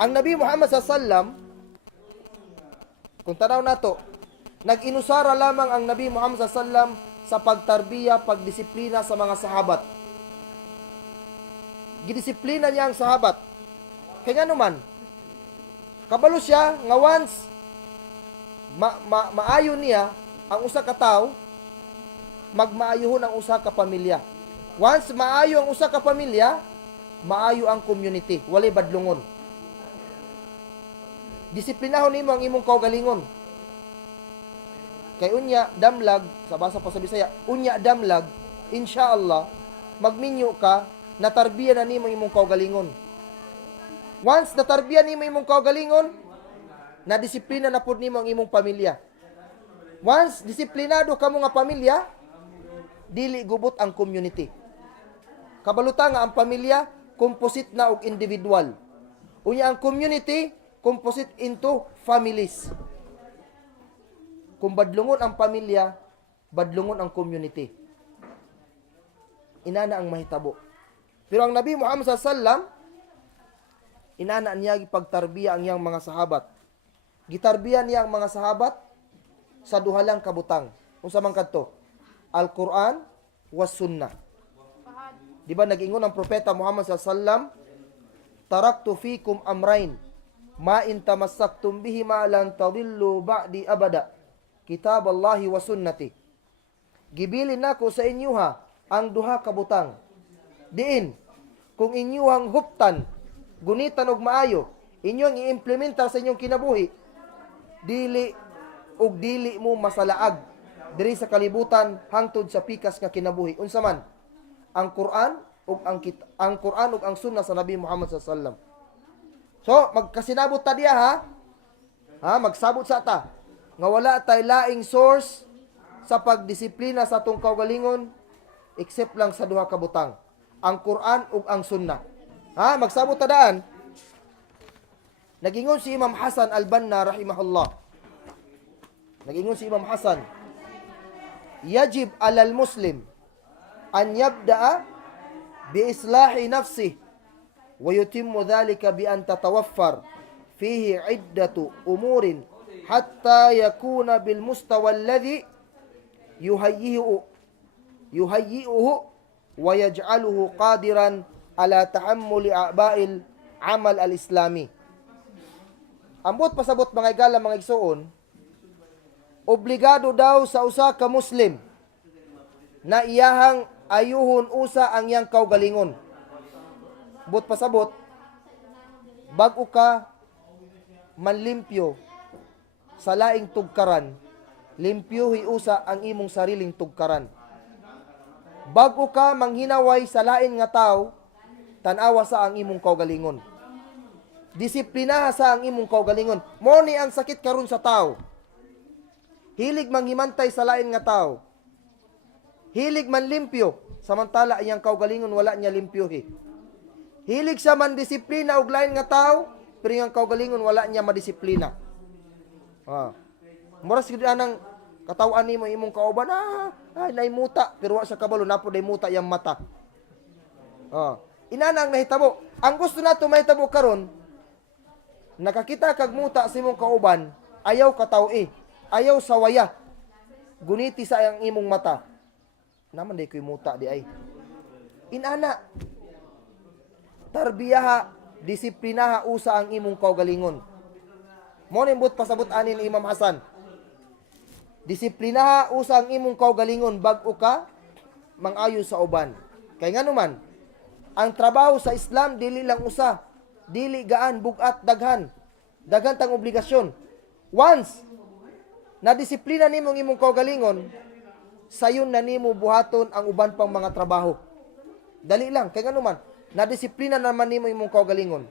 Ang Nabi Muhammad sallam, kung tanaw nato, nag-inusara lamang ang Nabi Muhammad sallam sa pagtarbiya, pagdisiplina sa mga sahabat. Gidisiplina niya ang sahabat. Kaya nga naman, kabalo siya nga once maayo niya ang usa ka tawo, magmaayuhon ang usa ka pamilya. Once maayo ang usa ka pamilya, maayo ang community, walay badlungon. Disiplinahon nimo ang imong kaugalingon. Kay unya damlag, sa basa pa sa Bisaya, unya damlag, insyaallah magminyo ka, natarbiya na nimo imong kaugalingon. Once natarbiya nimo imong kaugalingon, na disiplina na pud nimo ang imong pamilya. Once disiplinado kamo nga pamilya, dili gubot ang community. Kabaluta nga ang pamilya composite na og individual. Unya ang community composite into families. Kung badlungon ang pamilya, badlungon ang community. Inana ang mahitabo. Pero ang Nabi Muhammad sallam, inana niya gipagtarbiya ang iyang mga sahabat. Gitarbiya niya ang mga sahabat sa duha lang kabutang. Unsa man kadto? Al-Quran was Sunnah. Di ba nag-ingon ang propeta Muhammad sallam, taraktu fikum amrayn ma in tamassaktum bihi ma lan tadillu ba'di abada, kitab Allahi wa sunnati. Gibilin nako sa inyo ha ang duha ka butang. Diin kung inyuhang huptan, gunitan og maayo, inyong i-implementar sa inyong kinabuhi, dili mo masalaag diri sa kalibutan hangtod sa pikas nga kinabuhi. Unsa man ang Quran ug ang Sunnah sa Nabi Muhammad sallallahu alaihi wasallam. So, magkasinabot ta diya ha. Magsabot sa ta nga wala tay laing source sa pagdisiplina sa atong kaugalingon except lang sa duha ka butang, ang Quran ug ang Sunnah. Magsabot ta daan. Nagingon si Imam Hasan al-Banna rahimahullah. Nagingon si Imam Hasan, yajib alal muslim an yabda'a bi islahi nafsihi wa yutimmu dhalika bi an tatawaffar fihi iddatu umurin hatta yakuna bil mustawa alladhi yuhayyi'uhu wa yaj'aluhu qadiran ala tahammuli a'ba'il amal al-islami. Ambot pasabot mga igala mga igsoon, obligado daw sa usa ka Muslim na iyahang ayuhon usa ang iyang kaugalingon. But pasabot, bag-o ka manlimpyo sa laing tugkaran, limpyohi usa ang imong sariling tugkaran. Bag-o ka manghinaway sa lain nga tawo, tan-awa sa ang imong kaugalingon. Disiplinaha sa ang imong kaugalingon. Mo ni ang sakit karon sa tawo. Hilig manghimantay sa lain nga tawo. Hilig man limpyo, samantala iyang kaugalingon wala niya limpyohi. Hilig siya man disiplina og lain nga tawo, pero iyang kaugalingon wala niya madisiplina. Moras gid anang katawan nimo imong kauban, ay naimuta, pero wa siya kabalo napod ay muta iyang mata. Inana ang nahitabo. Ang gusto nato mahitabo karon, nakakita kag muta sa imong kauban, ayaw kataw ayaw sawaya. Guniti sa ang imong mata. Naman day ko'y muta di ay. Inana, tarbiyaha, disiplinaha usa ang imong kaugalingon. Mo nimbot pasabot ani ni Imam Hasan. Disiplinaha usa ang imong kaugalingon bag-o ka mangayo sa uban. Kay nganuman, ang trabaho sa Islam dili lang usa, dili gaan bugat daghan. Daghan tang obligasyon. Once na disiplina nimo ang imong kaugalingon, sayon na nimo buhaton ang uban pang mga trabaho. Dali lang, kay nganuman, na disiplina naman nimo imong kaugalingon.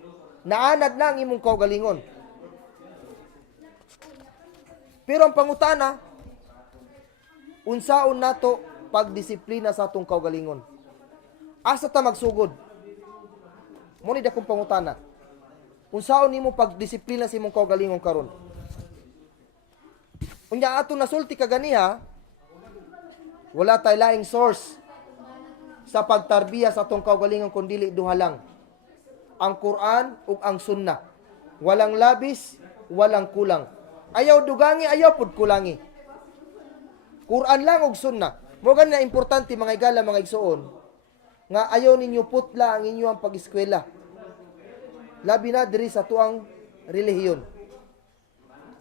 Naanad na ang imong kaugalingon. Pero ang pangutana, unsaon nato pagdisiplina sa atong kaugalingon? Asa ta magsugod? Muni dakong pangutana. Unsaon nimo pagdisiplina sa imong kaugalingon karon? Unya ato nasulti kaganiha, wala tay laing source sa pagtarbiya sa atong kaugalingon kun dili duha lang, ang Quran ug ang Sunnah. Walang labis, walang kulang. Ayaw dugangi, ayaw pud kulangi. Quran lang og sunna. Mo na importante mga igala, mga igsuon, nga ayaw ninyo putla ang inyong pag-eskwela. Labi na diri sa tuang relihiyon.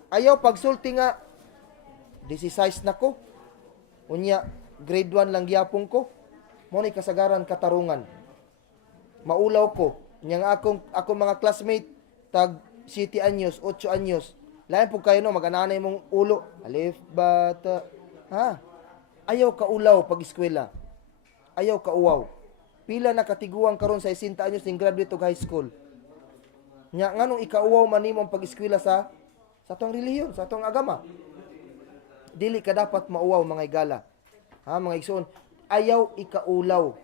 Ayaw pagsulti nga 16 na ko. Unya grade 1 lang gyapon ko. Mo ni kasagaran katarungan. Maulaw ko. Nya nga akong mga classmate tag 7 anyos, 8 anyos. Lain po kayo no, mag-ananay mong ulo. Alif, bata. Ha? Ayaw ka ulaw pag-eskwela. Ayaw ka uwaw. Pila na katiguang karon sa 60 anyos ning graduate og high school. Nya nganong ikauwaw man nimo ang pag-eskwela sa atong relihiyon, sa atong agama. Dili ka dapat mauwaw mga igala. Ha, mga igsoon, ayaw ikaulaw.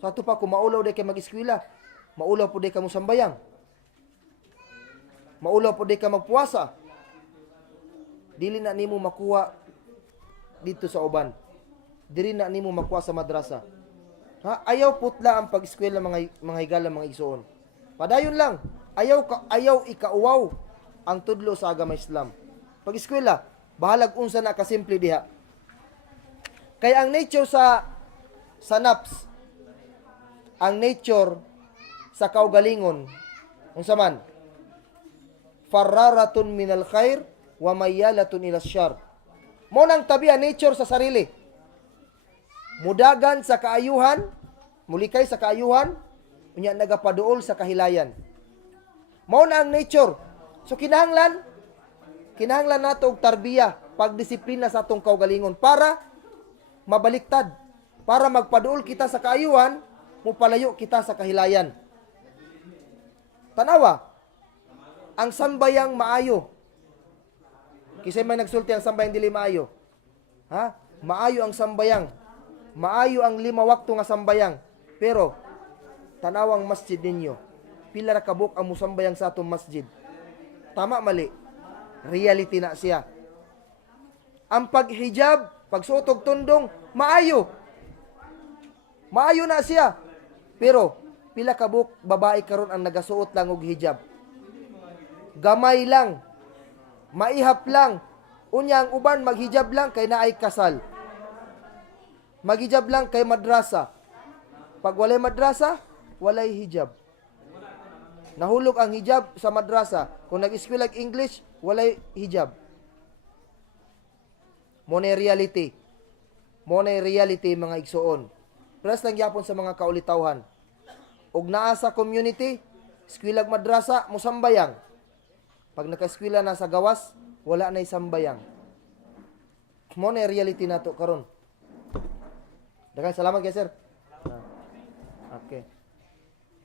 Sa ato pa kung maulaw day kay mag-eskwela, maulaw po day ka mo sambayang. Maulaw po day ka magpuwasa. Dili na nimo makuha dito sa uban. Dili na nimo makuha sa madrasa. Ha, ayaw putla ang pag-eskwela mga higala, mga igsoon. Padayon lang, ayaw ikauwaw ang tudlo sa agama Islam. Pag-eskwela, bahalag unsa na kasimple diha. Kaya ang nature sa NAPS, ang nature sa kaugalingon, unsa man, farraratun minal khair wa mayyalatun ila syar. Mo nang tabi ang nature sa sarili. Mudagan sa kaayuhan, mulikay sa kaayuhan, unya nagapaduol sa kahilayan. Mao na ang nature. So kinahanglan nato og tarbiya, pagdisiplina sa atong kaugalingon para mabaliktad, para magpaduol kita sa kaayuhan, mupalayo kita sa kahilayan. Tanawa, ang sambayang maayo. Kisay may nagsulti ang sambayang dili maayo. Ha? Maayo ang sambayang. Maayo ang 5 wakto nga sambayang. Pero tanawang masjid ninyo, pila ra kabuk ang musambayang sa atong masjid. Tama mali. Reality na siya. Ang paghijab, pagsuot og tundong, maayo. Maayo na siya. Pero pila kabuk babae karon ang nagasuot lang og hijab. Gamay lang. Maihap lang. Unya ang uban maghijab lang kay naay kasal. Maghijab lang kay madrasa. Pag walay madrasa, walay hijab. Nahulog ang hijab sa madrasa. Kung nag-eskwela og English, walay hijab. Mo na reality. Mo na reality mga igsuon. Plus lang yapon sa mga kaulitawhan. Og naa sa community, eskwela ug madrasa, musambayang. Pag naka-eskwela na sa gawas, wala na sambayang. Mo na reality nato karon. Daghang salamat kay sir. Okay.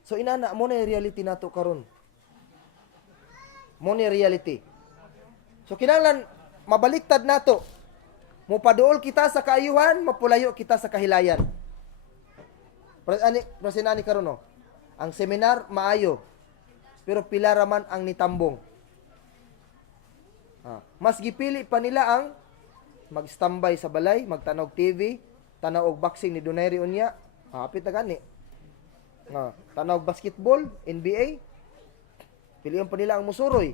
So inana mo na reality nato karon. Mo na reality. So kinahanglan mabaliktad nato. Mopaduol kita sa kaayuhan, mapulayo kita sa kahilayan. Prasinani karon no. Ang seminar maayo. Pero pila ra man ang nitambong. Mas gipili pa nila ang mag-standby sa balay, magtanaw TV, tanaw og boxing ni Donairi unya. Hapit na gani. Tanaw basketball, NBA. Piliyon pa nila ang musuroy.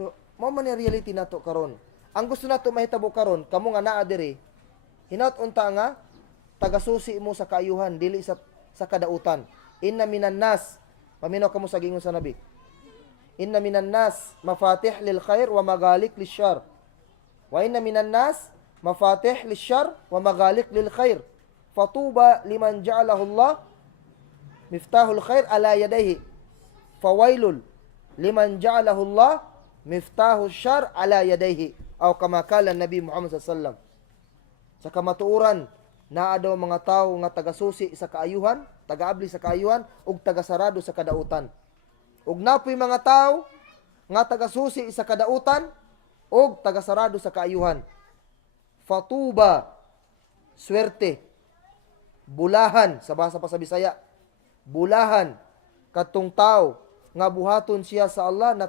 So, mao man ni reality nato karon. Ang gusto nato mahitabo karon, kamo nga naa diri, hinaut unta nga tagasusi mo sa kaayuhan dili sa kadautan. Inna minan nas, paminaw kamo sa gingon sa Nabi. Inna minan nas mafatih lil khair wa magalik lil syar. Wa inna minan nas mafatih lil syar wa magalik lil khair. Fatuba liman ja'alahu Allah miftahul khair ala yadayhi. Fawailul liman ja'alahu Allah miftahul syar ala yadayhi. Aw kama kala Nabi Muhammad sallallahu alaihi wasallam. Sa kamatuoran, naa daw mga tao nga tagasusi sa kaayuhan, tagaabli sa kaayuhan ug tagasarado sa kadautan. Ug napoy mga tao nga tagasusi sa kadautan ug tagasarado sa kaayuhan. Fatuba, swerte, bulahan sa basa pa sa Bisaya. Bulahan katong tao nga buhaton siya sa Allah na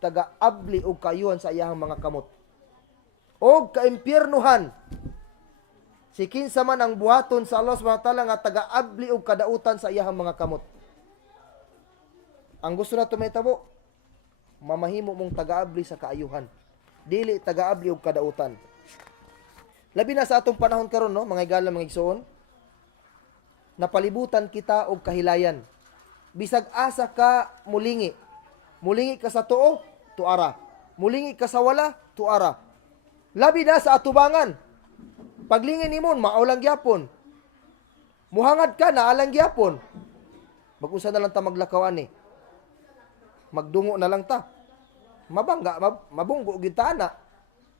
taga-abli og kaayuhan sa iyahang mga kamot. Og kaimpyernuhan si kinsa man ang buhaton sa Allah subhanahu wa ta'ala nga taga-abli og kadautan sa iyahang mga kamot. Ang gusto nato mahitabo, mamahimo mong tagaabli sa kaayuhan. Dili tagaabli og kadautan. Labi na sa atong panahon karon, no, mga higala, mga igsoon, napalibutan kita og kahilayan. Bisag asa ka mulingi. Mulingi ka sa tuo, tuara. Mulingi ka sa wala, tuara. Labi na sa atubangan. Paglingin nimon, maulang gyapon. Muhangad ka, naalang gyapon. Mag-usa na lang ta maglakawan eh. Magdungo na lang ta. Mabangga, mabunggo kita na.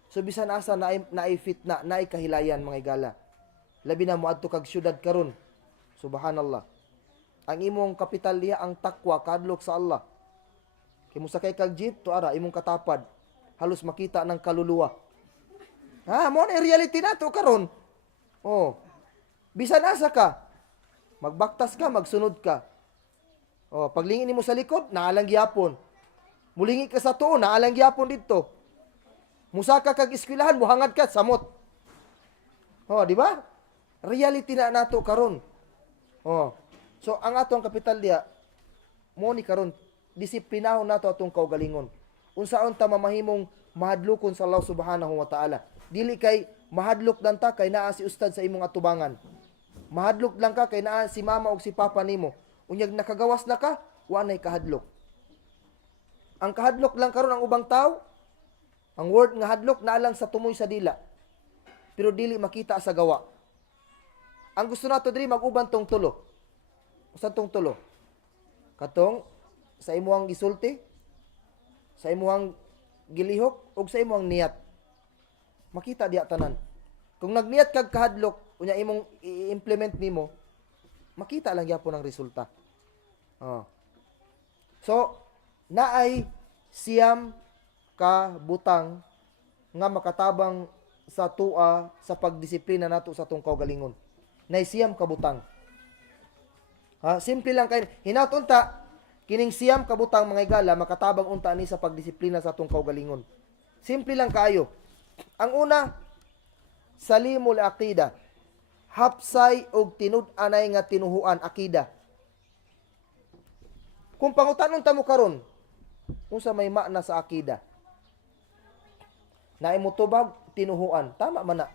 So bisan asa naay fitna, naay kahilayan, mga igala. Labi na mo adto kag syudad karon. Subhanallah. Ang imong kapital diha ang takwa kadlok sa Allah. Kay mo sakay kag jeep tuara imong katapad. Halos makita ng kaluluwa. Mo na reality nato karon. Oh. Bisan asa ka, magbaktas ka, magsunod ka. Oh, paglingin nimo sa likod, naalang gyapon. Mulingi ka sa tuo, naalang gyapon didto. Musaka kag eskwelahan, muhangad ka samot. Oh, di ba? Reality na nato karon. Oh. So ang atong kapital diha mo ni karon disiplinahon nato atong kaugalingon. Unsaon ta mamahimong mahadlokon sa Allah Subhanahu wa Ta'ala. Dili kay mahadlok lang ta kay naa si ustad sa imong atubangan. Mahadlok lang ka kay naa si mama o si papa nimo. Unyag nakagawas na ka, wa nay kahadlok. Ang kahadlok lang karon ang ubang tao, ang word nga hadlok naa lang sa tumoy sa dila. Pero dili makita sa gawa. Ang gusto nato diri mag-uban tong tulo. Usa tong tulo. Katong sa imuhang gisulti, sa imuhang gilihok ug sa imuhang niyat. Makita diya tanan. Kung nagniyat kag kahadlok, unya imong i-implement nimo, makita lang gyapon ang resulta. Oh. So, naay siyam ka butang nga makatabang sa tua sa pagdisiplina nato sa atong kaugalingon. Naay siyam ka butang. Simple lang kay hinaton ta kining siyam ka butang, mga igala, makatabang unta ni sa pagdisiplina sa atong kaugalingon. Simple lang kayo. Ang una, salimul aqida. Hapsay og tinud-anay nga tinuhuan akida. Kung pangutanon ta mo karon, unsa may makna sa akida? Naay mo tubag tinuhuan, tama man na.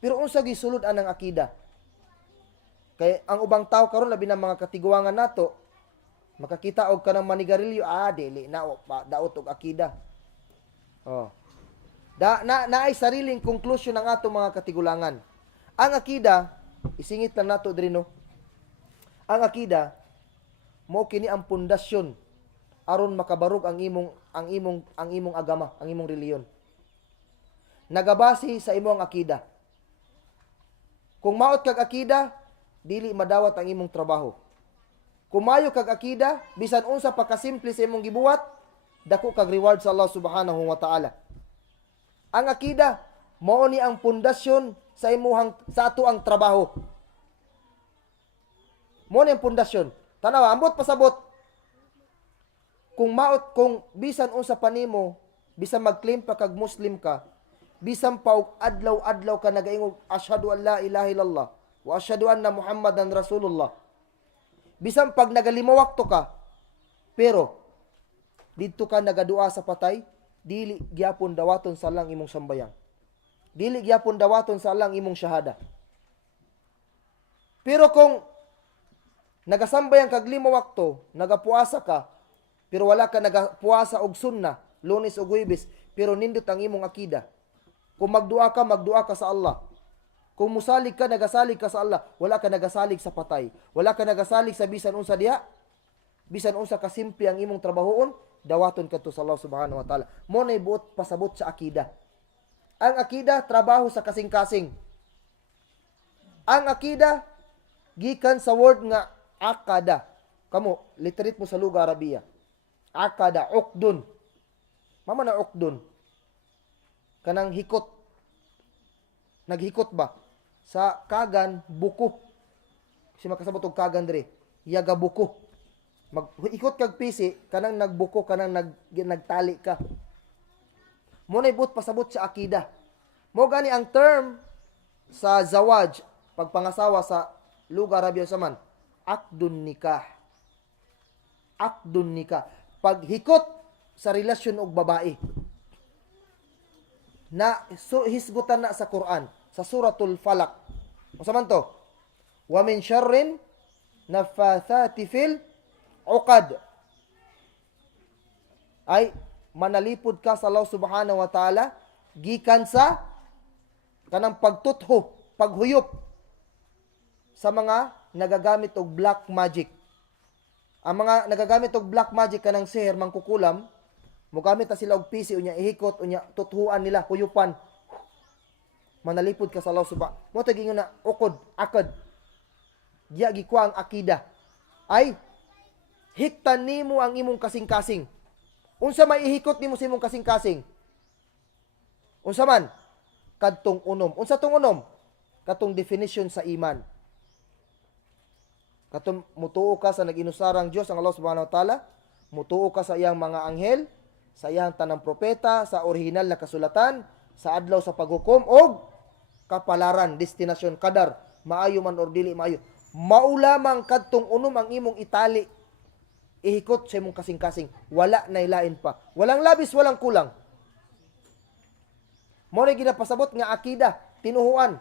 Pero unsa gisulod anang akida? Kay ang ubang tao karon labi na mga katiguangan nato, makakita og kanang manigarilyo, dili na daot og akida. Oh. Naay sariling conclusion ng atong mga katigulangan. Ang akida, isingit lang nato diri no. Ang akida mo kini ang pundasyon aron makabarog ang imong agama, ang imong reliyon. Nagabase sa imong akida. Kung maot kag akida, dili madawat ang imong trabaho. Kung maayo kag akida, bisan unsa pa kasimple sa imong gibuhat, dako kag reward sa Allah Subhanahu wa Ta'ala. Ang akida mao ni ang pundasyon sa ato ang trabaho. Mao ni ang pundasyon. Tanawa, ambot pasabot. Kung bisan unsa pa nimo, bisan mag-claim pa kag Muslim ka, bisan pa og adlaw-adlaw ka nagaingog asyhadu an la ilaha illallah wa asyhadu anna Muhammadan Rasulullah. Bisan pag nagalimawak to ka, pero didto ka nagadua sa patay, dili gyapon dawaton sa lang imong sambayang. Dili gyapon dawaton sa lang imong syahada. Pero kung nagasambayang kag 5 wakto, nagapuasa ka, pero wala ka nagapuasa og sunna, Lunes ug Huwebes, pero nindot ang imong akida. Kung magdua ka sa Allah. Kung musalig ka, nagasalig ka sa Allah, wala ka nagasalig sa patay. Wala ka nagasalig sa bisan unsa diha. Bisan unsa ka simple ang imong trabahoon, dawaton kadto sa Allah Subhanahu wa Ta'ala. Mo nay buot pasabot sa akida. Ang akida trabaho sa kasing-kasing. Ang akida gikan sa word nga akada. Kamo literate mo sa lugar Arabiya. Akada, ukdun. Mama na ukdun. Kanang hikot. Naghikot ba? Sa kagan buko. Kasi makasabot og kagan diri. Yaga buko. Mag-ikot kag pisi, kanang nagbuko, kanang nagtali ka. Mo na ibut pasabot sa akida. Mo gani ang term sa zawaj, pagpangasawa sa lugar Arabia Saman, akdun nikah. Akdun nikah. paghikot sa relasyon og babae. Na hisgutan na sa Quran, sa suratul Falaq. Unsa man to? Wa min syarrin naffathati fil uqad. Ay manalipod ka sa Allah subhanahu wa ta'ala gikan sa kanang pagtutho, paghuyop sa mga nagagamit og black magic. Ang mga nagagamit og black magic kanang siher mangkukulam, mogamit na sila og pisi unya ihikot unya tuthuan nila huyupan. Manalipod ka sa Allah subhanahu. Mo gingon na ukod, akad. Diya gikuha ang akida. Ay hiktan nimo ang imong kasing-kasing. Unsa may ihikot nimo sa imong kasing-kasing? Unsa man? Kadtong unom. Unsa tong unom? Katong definition sa iman. Katong mutuo ka sa nag-inusarang Dios ang Allah subhanahu wa ta'ala, mutuo ka sa iyang mga anghel, sa iyang tanang propeta, sa original na kasulatan, sa adlaw sa paghukom og kapalaran, destinasyon, kadar, maayo man or dili maayo. Maulamang kadtong unom ang imong itali, ihikot sa imong kasing-kasing, wala na ilain pa. Walang labis, walang kulang. Mo na ginapasabot nga akida, tinuhuan.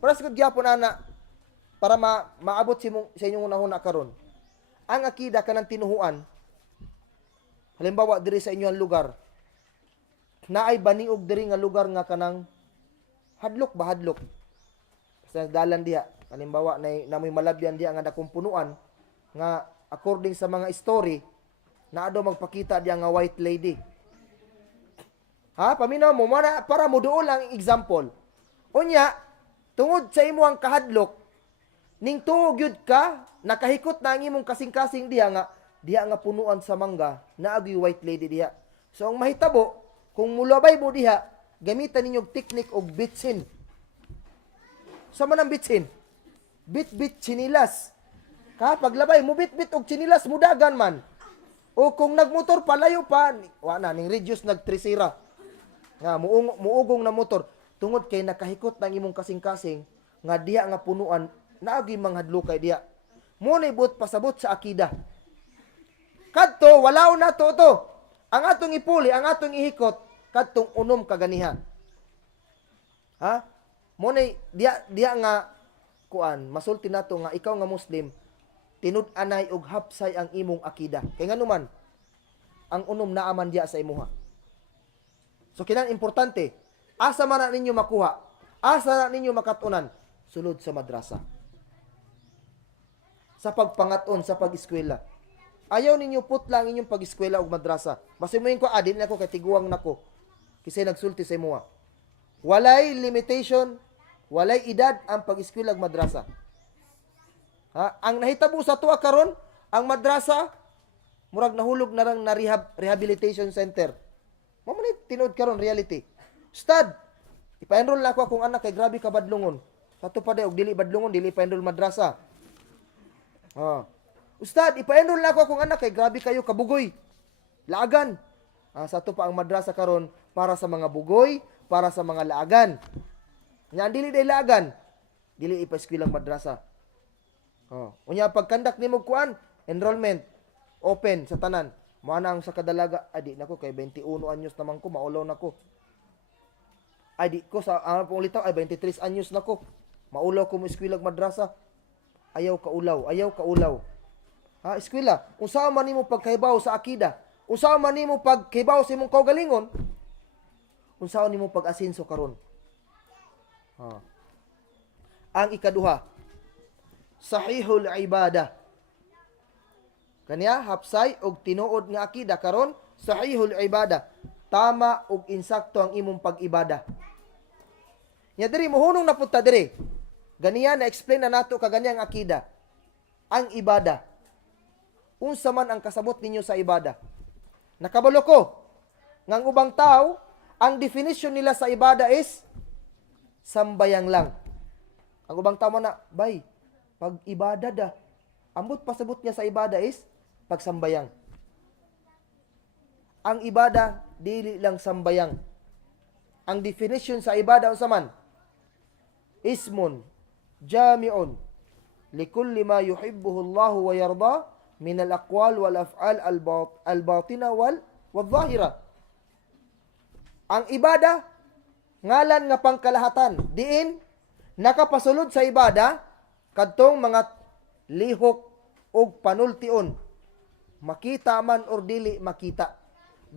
Para sa gyapon ana para maabot sa inyong unahuna karon. Ang akida kanang tinuhuan, halimbawa diri sa inyong lugar, naay baniog diri nga lugar nga kanang hadlok ba hadlok. Sa dalan diha, halimbawa namoy malabyan diha nga dakong punuan nga according sa mga story na ado magpakita diya nga white lady. Ha, paminaw mo para mo doon lang example. Unya, tungod sa imo ang kahadlok, ning tuog yun ka, nakahikot na ang imong kasing-kasing diha nga punuan sa mangga, naagi white lady diha. So ang mahitabo, kung mulabay mo diha, gamitan ninyo technique og bitsin. Sa man ang bitsin? Bit-bit chinilas. Paglabay mo bit-bit og chinilas mudagan man. O kung nagmotor palayo pa, wala ning reduce nagtrisira. Nga muugong na motor tungod kay nakahikot ng imong kasing-kasing nga diha nga punuan naagi manghadlokay diha. Mo ni but pasabot sa akida. Kadto walaw na to. Ang atong ipuli, ang atong ihikot kadtong unom kaganiha. Ha? Mo ni diha nga kuan, masulti nato nga ikaw nga Muslim tinud-anay og hapsay ang imong akida. Kay nganuman ang unom naaman diha sa imuha. So kinang importante, asa man na ninyo makuha, asa na ninyo makatunan, sulod sa madrasa. Sa pagpangaton, sa pag-eskwela. Ayaw ninyo putlang inyong pag-eskwela o madrasa. Masimuhin ko, din ako kay tiguang nako. Kasi nagsulti sa imuha. Walay limitation, walay edad ang pag-eskwela o madrasa. Ha? Ang nahitabo sa tuwa karon, ang madrasa, murag nahulog na lang na rehabilitation center. Mamanit, tinood karon reality. Ustad, ipa-enroll na ako akong anak kay grabe ka badlungon. Sato pa og dili badlungon, dili pa-enroll madrasa. Ustad, ipa-enroll na ako akong anak kay grabe kayo kabugoy. Laagan. Sato pa ang madrasa karon para sa mga bugoy, para sa mga laagan. Nya dili day laagan, dili ipa-eskwelang madrasa. Unya pagkandak nimo kuan, enrollment open sa tanan. Mana ang sa kadalaga, adi nako kay 21 anyos naman ko, maulaw nako. Adi ko sa pulitaw ay 23 anyos nako. Maulaw ko mo eskwelag madrasa. Ayaw ka ulaw. Ha, eskwela, unsa man nimo pagkahibaw sa akida? Unsa man nimo pagkahibaw sa imong kaugalingon? Unsa nimo pag-asenso karon? Ang ikaduha, sahihul ibadah. Kaniya hapsay og tinuod nga akida karon sahihul ibadah. Tama og insakto ang imong pag-ibada. Nya diri mohunong na punta diri. Ganiya na explain na nato kaganyang akida. Ang ibada. Unsa man ang kasabot ninyo sa ibada? Nakabalo ko ngang ubang tao ang definition nila sa ibada is sambayang lang. Ang ubang tao na, bay, pag ibada da. Ambot pasabot niya sa ibada is pagsambayang. Ang ibada, dili lang sambayang. Ang definition sa ibada unsa man? Ismun, jami'un, likulli ma yuhibbuhu Allah wa yarda min al-aqwal wal af'al al-batina wal zahira. Ang ibada ngalan nga pangkalahatan, diin nakapasulod sa ibada kadtong mga lihok og panultion, makita man or dili makita,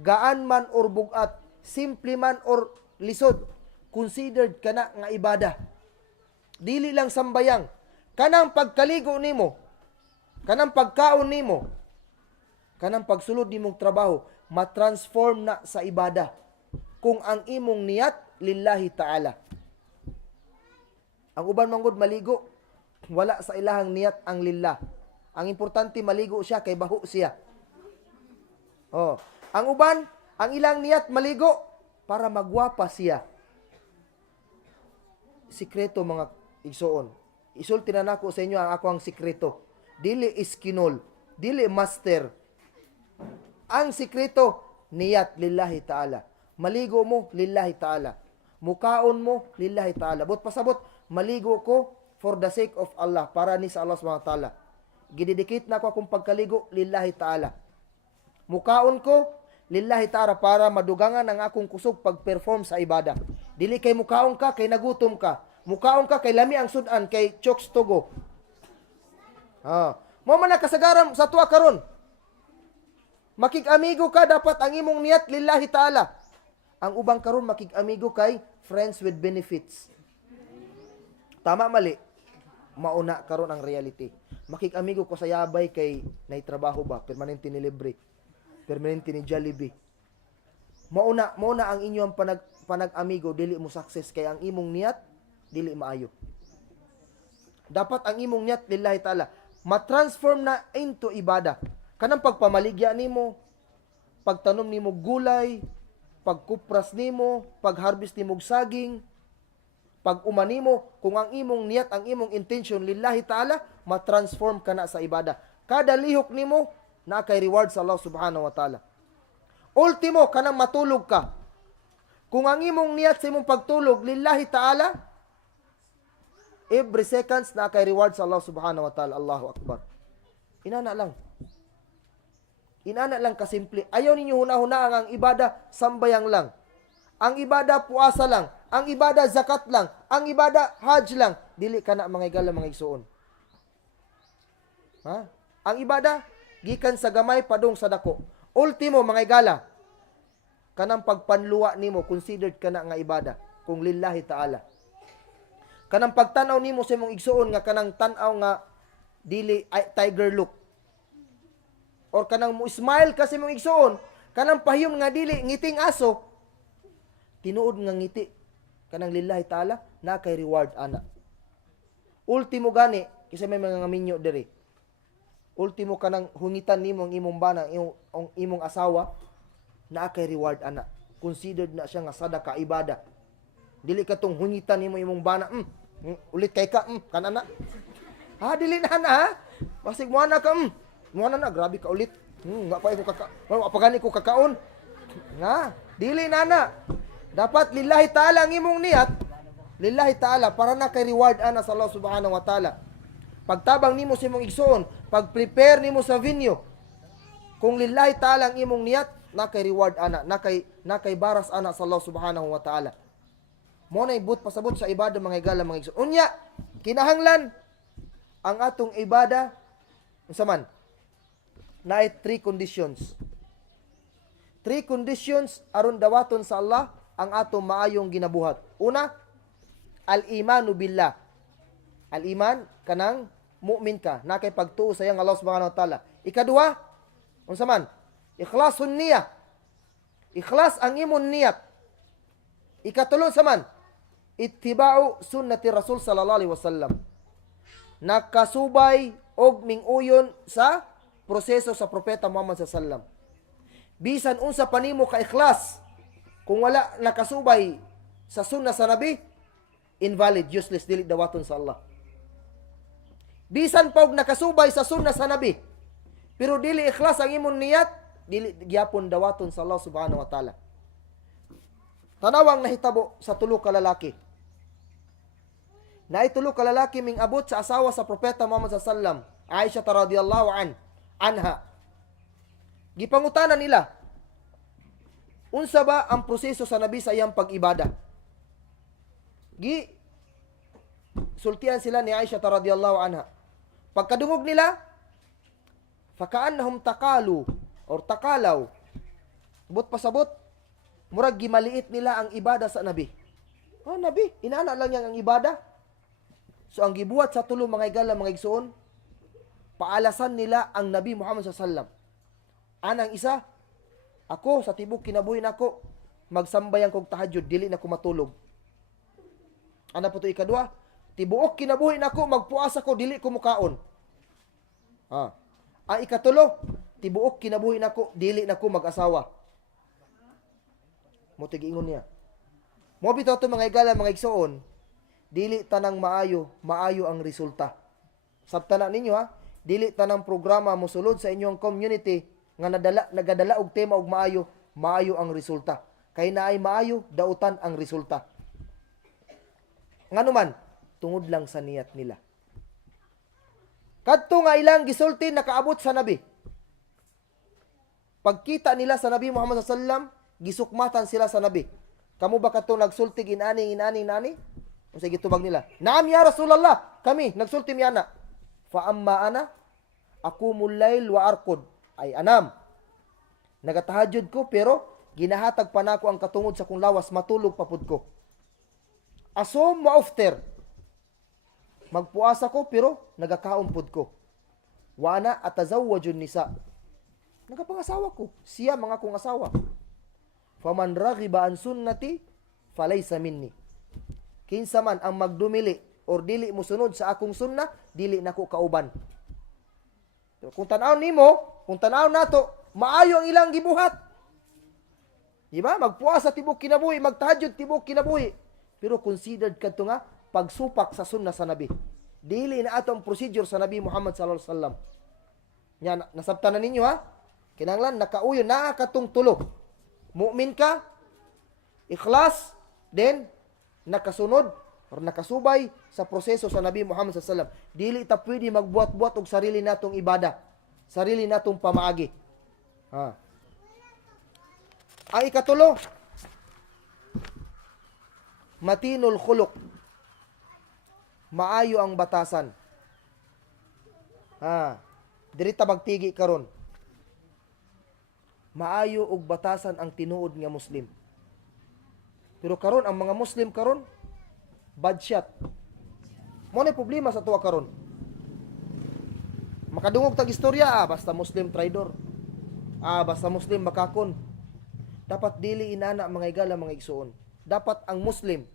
gaan man or bugat, simple man or lisod, considered kana nga ibada. Dili lang sambayang, kanang pagkaligo nimo, kanang pagkaon nimo, kanang pagsulod nimong trabaho, matransform na sa ibada kung ang imong niyat lillahi ta'ala. Ang uban manggod maligo, wala sa ilahang niyat ang lillah. Ang importante maligo siya kay baho siya. Oh, ang uban, ang ilang niyat maligo para magwapa siya. Sikreto mga igsoon. Isulti na nako sa inyo ang ako ang sikreto. Dili iskinol, dili master. Ang sikreto, niyat lillahi ta'ala. Maligo mo lillahi ta'ala. Mukaon mo lillahi ta'ala. But pasabot, maligo ko for the sake of Allah, para ni sa Allah subhanahu wa ta'ala. Gididikit na ko akong pagkaligo lillahi ta'ala. Mukaon ko lillahi ta'ala para madugangan ang akong kusog pag-perform sa ibada. Dili kay mukaon ka kay nagutom ka. Mukaon ka kay lami ang sudan kay chokes tugo. Mo man nakasagaram sa tuwa karon. Makig-amigo ka, dapat ang imong niyat lillahi ta'ala. Ang ubang karon makig-amigo kay friends with benefits. Tama mali? Mauna karon ang reality. Makig-amigo ko sa yabay kay nay trabaho ba, permanente ni libre, permanente ni Jollibee. Mauna ang inyong panag-amigo, dili mo success kay ang imong niyat dili maayo. Dapat ang imong niyat lillahi ta'ala matransform na into ibada. Kanang pagpamaligya nimo, pagtanom nimo gulay, pagkupras nimo, pagharvest nimo saging, pag-umani mo, kung ang imong niyat, ang imong intention lillahi ta'ala, matransform ka na sa ibada. Kada lihok nimo na kay reward sa Allah subhanahu wa ta'ala. Ultimo, kanang matulog ka. Kung ang imong niyat sa imong pagtulog lillahi ta'ala, every seconds na kay reward sa Allah subhanahu wa ta'ala. Allahu Akbar. Inana lang. Inana lang kasimple. Ayaw ninyo huna-huna ang ibada sambayang lang. Ang ibada puasa lang. Ang ibada zakat lang. Ang ibada hajj lang. Dili ka na mga igala mga igsuon. Ang ibada gikan sa gamay padung sa dako. Ultimo mga igala, kanang pagpanluwa nimo considered kana nga ibada kung lillahi ta'ala. Kanang pagtanaw nimo sa imong igsuon nga kanang tan-aw nga dili tiger look. Or kanang mo smile kasi mong igsuon, kanang pahiyom nga dili ngiting aso, tinuod nga ngiti, kanang lillahi ta'ala, na kay reward ana. Ultimo gani, kasi may mga ngaminyo diri. Ultimo kanang hungitan nimo ang imong bana, ang imong asawa, na kay reward ana. Considered na siya nga sadaka ibada. Dili ka tong hungitan nimo imong bana, ulit kay ka, kanana. Dili na na ha. Basig mo na ka, mo na, grabe ka ulit. Nga pa ko apagani ko kakaon. Nga, dili na. Dapat lillahi ta'ala ang imong niyat. Lillahi ta'ala para na kay reward ana sa Allah subhanahu wa ta'ala. Pagtabang nimo sa imong igsoon, pag-prepare nimo sa venue. Kung lillahi ta'ala ang imong niyat, na kay reward ana, na kay baras ana sa Allah subhanahu wa ta'ala. Mo na ibut pasabot sa ibada mga igala mga igsoon. Unya, kinahanglan ang atong ibada unsa man na 3 conditions. 3 conditions aron dawaton sa Allah ang atong maayong ginabuhat. Una, al-imanu billah. Al-iman kanang mu'min ka, na kay pagtuo sa iyang Allah subhanahu wa ta'ala. Ikaduha, unsa man? Ikhlasun niyah. Ikhlas ang imong niyat. Ikatulo sa man, ittiba'u sunnati Rasul sallallahu alaihi wasallam. Nakasubay og minguyon sa proseso sa propeta Muhammad sallallahu alaihi wasallam. Bisan unsa panimo ka ikhlas, kung wala nakasubay sa sunna sa Nabi, invalid, useless, dili dawaton sa Allah. Bisan pag nakasubay sa sunna sa Nabi, pero dili ikhlas ang imong niyat, dili gyapon dawaton sa Allah subhanahu wa ta'ala. Tanawang nahitabo sa tulo ka lalaki. Na itulo ka lalaki ming abot sa asawa sa propeta Muhammad sallallahu alaihi wasallam, Aisha radhiyallahu an. anha. Gipangutanan nila, unsa ba ang proseso sa Nabi sa iyang pag-ibada? Sultian sila ni Aisha radhiyallahu anha. Pagkadungog nila, fakaannahum takalu or takalaw. But pasabot, murag gimaliit nila ang ibada sa Nabi. Oh, Nabi, inaana lang yan ang ibada. So ang gibuhat sa tulo mga igala, mga igsoon, paalasan nila ang Nabi Muhammad sallallahu. Anang isa, ako sa tibok kinabuhi nako magsambayan kog tahajjud dili na ko matulog. Ana po to ikadua, tibuok kinabuhi nako magpuasa ko dili ko mukaon. Ang ikatulo, tibuok kinabuhi nako dili na ko mag-asawa. Mo tigingon niya. Mo bitaw to mga igala, mga igsoon, dili tanang maayo ang resulta. Sabtana ninyo ha, dili tanang programa mo sulod sa inyong community nga nagadala og tema og maayo ang resulta. Kay naay maayo, dautan ang resulta. Nganuman, tungod lang sa niyat nila. Kadto nga ilang gisulti nakaabot sa Nabi. Pagkita nila sa Nabi Muhammad sallallahu alaihi wasallam, gisukmatan sila sa Nabi. Kamu ba kadto nagsulti inani? Unsa gitubag nila? Naam ya Rasulullah, kami nagsulti mi ana. Fa amma ana aqumul lail wa arqud. Ay anam. Nagatahajud ko pero ginahatag pa nako ang katungod sa kong lawas, matulog papud ko. Asom wa after. Magpuasa ko pero nagakaon pud ko. Wa ana atazawwajun nisa. Nagapangasawa ko. Siya mga kong asawa. Faman raghiba an sunnati falaysa minni. Kinsa man ang magdumili or dili musunod sa akong sunna, dili nako kauban. Kung tan-aw nimo, kung tan-aw nato, maayo ang ilang gibuhat. Diba? Magpuasa tibok kinabuhi, magtahajud tibok kinabuhi. Pero considered kadto nga pagsupak sa sunna sa Nabi. Dili na ato ang procedure sa Nabi Muhammad sallallahu alaihi wasallam. Nya nasabtan na ninyo ha? Kinahanglan nakauyon na katong tulo. Mu'min ka, ikhlas, then nakasunod or nakasubay sa proseso sa Nabi Muhammad sallallahu alaihi wasallam. Dili ta pwede magbuat-buat og sarili natong ibada, sarili natong pamaagi. Ang ikatulo, matinul khuluq. Maayo ang batasan. Diri ta magtigi karon. Maayo og batasan ang tinuod nga Muslim. Pero karon ang mga Muslim karon bad shot. Mo na problema sa tuwa karon. Makadungog tag istorya, basta Muslim traidor. Basta Muslim makakon. Dapat dili inana mga igala, mga igsuon. Dapat ang Muslim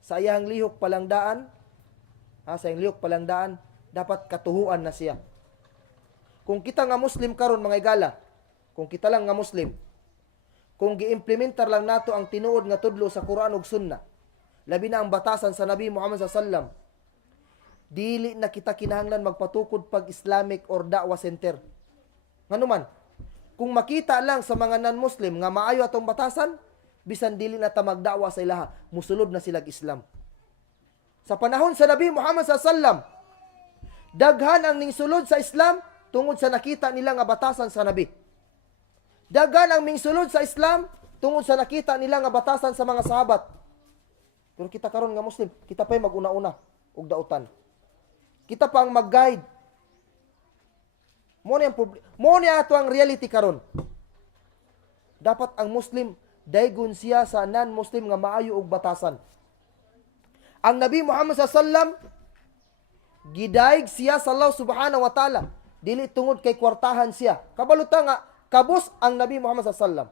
sa iyang lihok palangdaan, sa iyang lihok palangdaan, dapat katuhuan na siya. Kung kita nga Muslim karon mga igala, kung kita lang nga Muslim, kung gi-implementar lang nato ang tinuod nga tudlo sa Quran ug Sunna, labi na ang batasan sa Nabi Muhammad sallallahu alaihi wasallam, dili na kita kinahanglan magpatukod pag Islamic or da'wa center. Nganuman, kung makita lang sa mga non-Muslim nga maayo atong batasan, bisan dili na ta magda'wa sa ilaha, musulod na sila Islam. Sa panahon sa Nabi Muhammad sallallahu alaihi wasallam, daghan ang ningsulod sa Islam tungod sa nakita nila nga batasan sa Nabi. Daghan ang mingsulod sa Islam tungod sa nakita nila nga batasan sa mga sahabat. Pero kita karon nga Muslim, kita pa'y mag-una-una og dautan. Kita pa ang mag-guide. Mo ni ato ang reality karon. Dapat ang Muslim daygon siya sa non-Muslim nga maayo og batasan. Ang Nabi Muhammad sallallahu alaihi wasallam gidaig siya sa Allah subhanahu wa ta'ala. Dili tungod kay kwartahan siya. Kabaluta nga kabus ang Nabi Muhammad sallallahu alaihi wasallam.